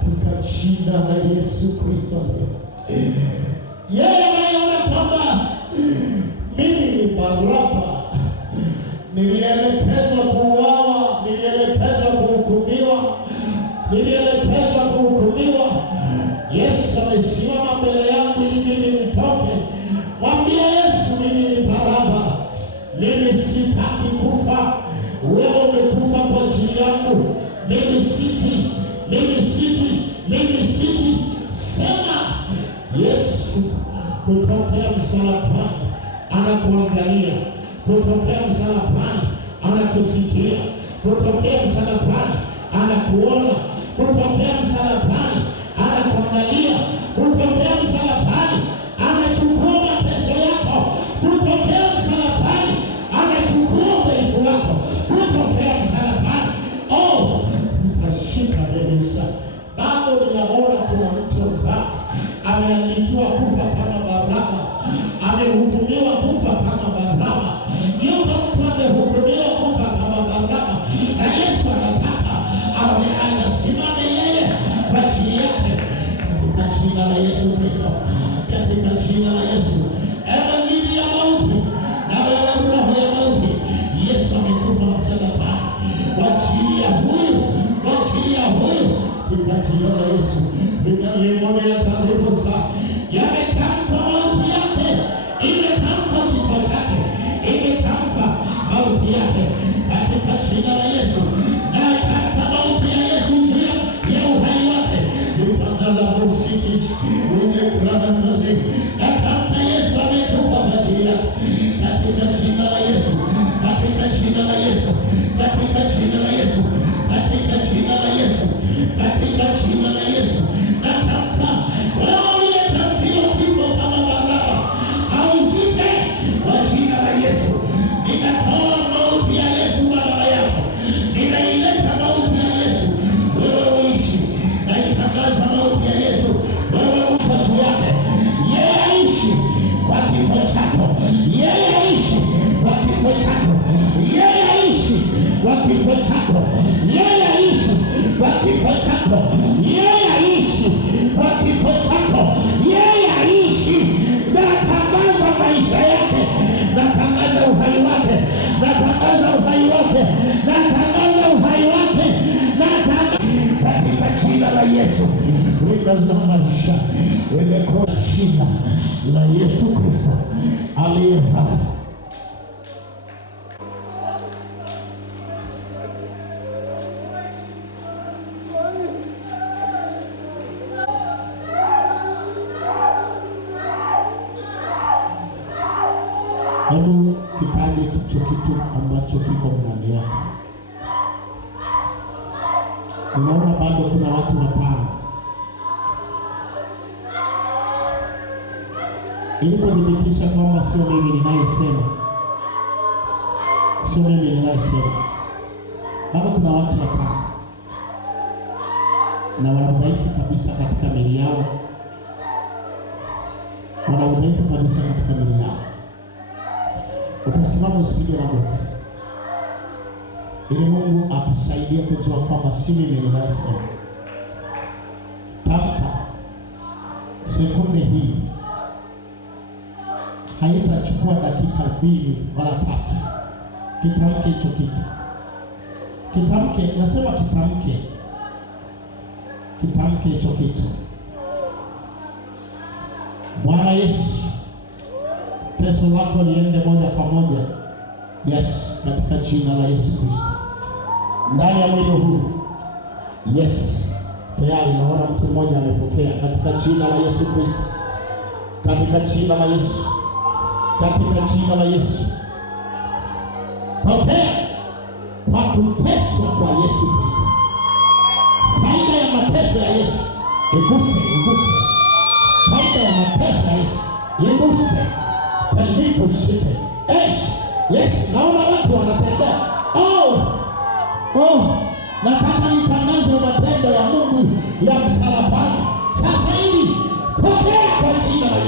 katika jina la Yesu Kristo. Yeye anayeona kwamba mimi ni Baraba, nilielekezwa kuuawa, nilielekezwa kuhukumiwa, Yesu amesimama mbele yangu ili mimi nitoke. Mwambie Yesu, mimi ni Baraba, mimi sitaki kufa, wewe umekufa kwa ajili yangu, mimi sifi. Sema Yesu, kutokea msalabani anakuangalia, kutokea msalabani anakusikia, kutokea msalabani anakuona, kutokea msalabani anakuangalia, kutokea msalabani ameandikiwa kufa kama Baraba, amehukumiwa kufa kama Baraba. Yuko mtu amehukumiwa kufa kama Baraba, na Yesu anataka awe anasimame yeye kwa ajili yake, katika jina la Yesu Kristo, katika jina la Yesu. Ewe mimi ya mauti na wewe roho ya mauti, Yesu amekufa msalabani kwa ajili ya huyu, kwa ajili ya huyu, katika jina la Yesu. Ninaliona karibu sana, yametamka mauti yake, imetamka kifo chake, imetamka mauti yake katika jina la Yesu, na katika mauti ya Yesu juu ya uhai wake, nipandala musiki wenye kulala ndani, na kama Yesu amekufa kwa ajili yake, katika jina la Yesu, katika jina la Yesu, katika jina la Yesu, katika jina la Yesu, katika jina la Yesu. Natamka wewe uliyetamkiwa kifo kama Baraba, ausife kwa jina la Yesu. Ninatoa mauti ya Yesu badala yako, ninaileta mauti ya Yesu, wewe uishi. Naitangaza mauti ya Yesu, wewe uko juu yake. Yeye aishi kwa kifo chako, yeye aishi kwa kifo chako, yeye aishi kwa kifo chako, yeye aishi kwa kifo chako, yeye aishi kwa kifo chako, yeye aishi. Natangaza maisha yake, natangaza uhai wake, natangaza uhai wake, natangaza uhai wake, natangaza katika jina la Yesu. Linalomasha limekuwa jina la Yesu Kristo aliye hai. Hebu kitaje kicho kitu ambacho kiko ndani yako. Ninaona bado kuna watu watano. Ili kudhibitisha kwamba sio mimi ninayesema, sio mimi ninayesema, bado kuna watu watano na wana udhaifu kabisa katika miili yao, wana udhaifu kabisa katika miili yao. Utasimama usipige magoti ili Mungu akusaidie kujua kwamba si mimi ninayesema. Tamka sekunde hii, haitachukua dakika 2 wala 3. Kitamke hicho kitu, kitamke. Nasema kitamke, kitamke hicho kitu. Bwana Yesu, peso lako liende moja kwa moja, yes, katika jina la Yesu Kristo, ndani ya mwili huu. Yes, tayari naona mtu mmoja amepokea katika jina la Yesu Kristo, katika jina la Yesu, katika jina la Yesu. Pokea kwa kuteswa kwa Yesu Kristo. Faida ya mateso ya Yesu iguse, iguse. Faida ya mateso ya Yesu iguse. Talipo shite. Yes, naona watu wanatembea. Nataka nitangaze matendo ya Mungu ya msalaba.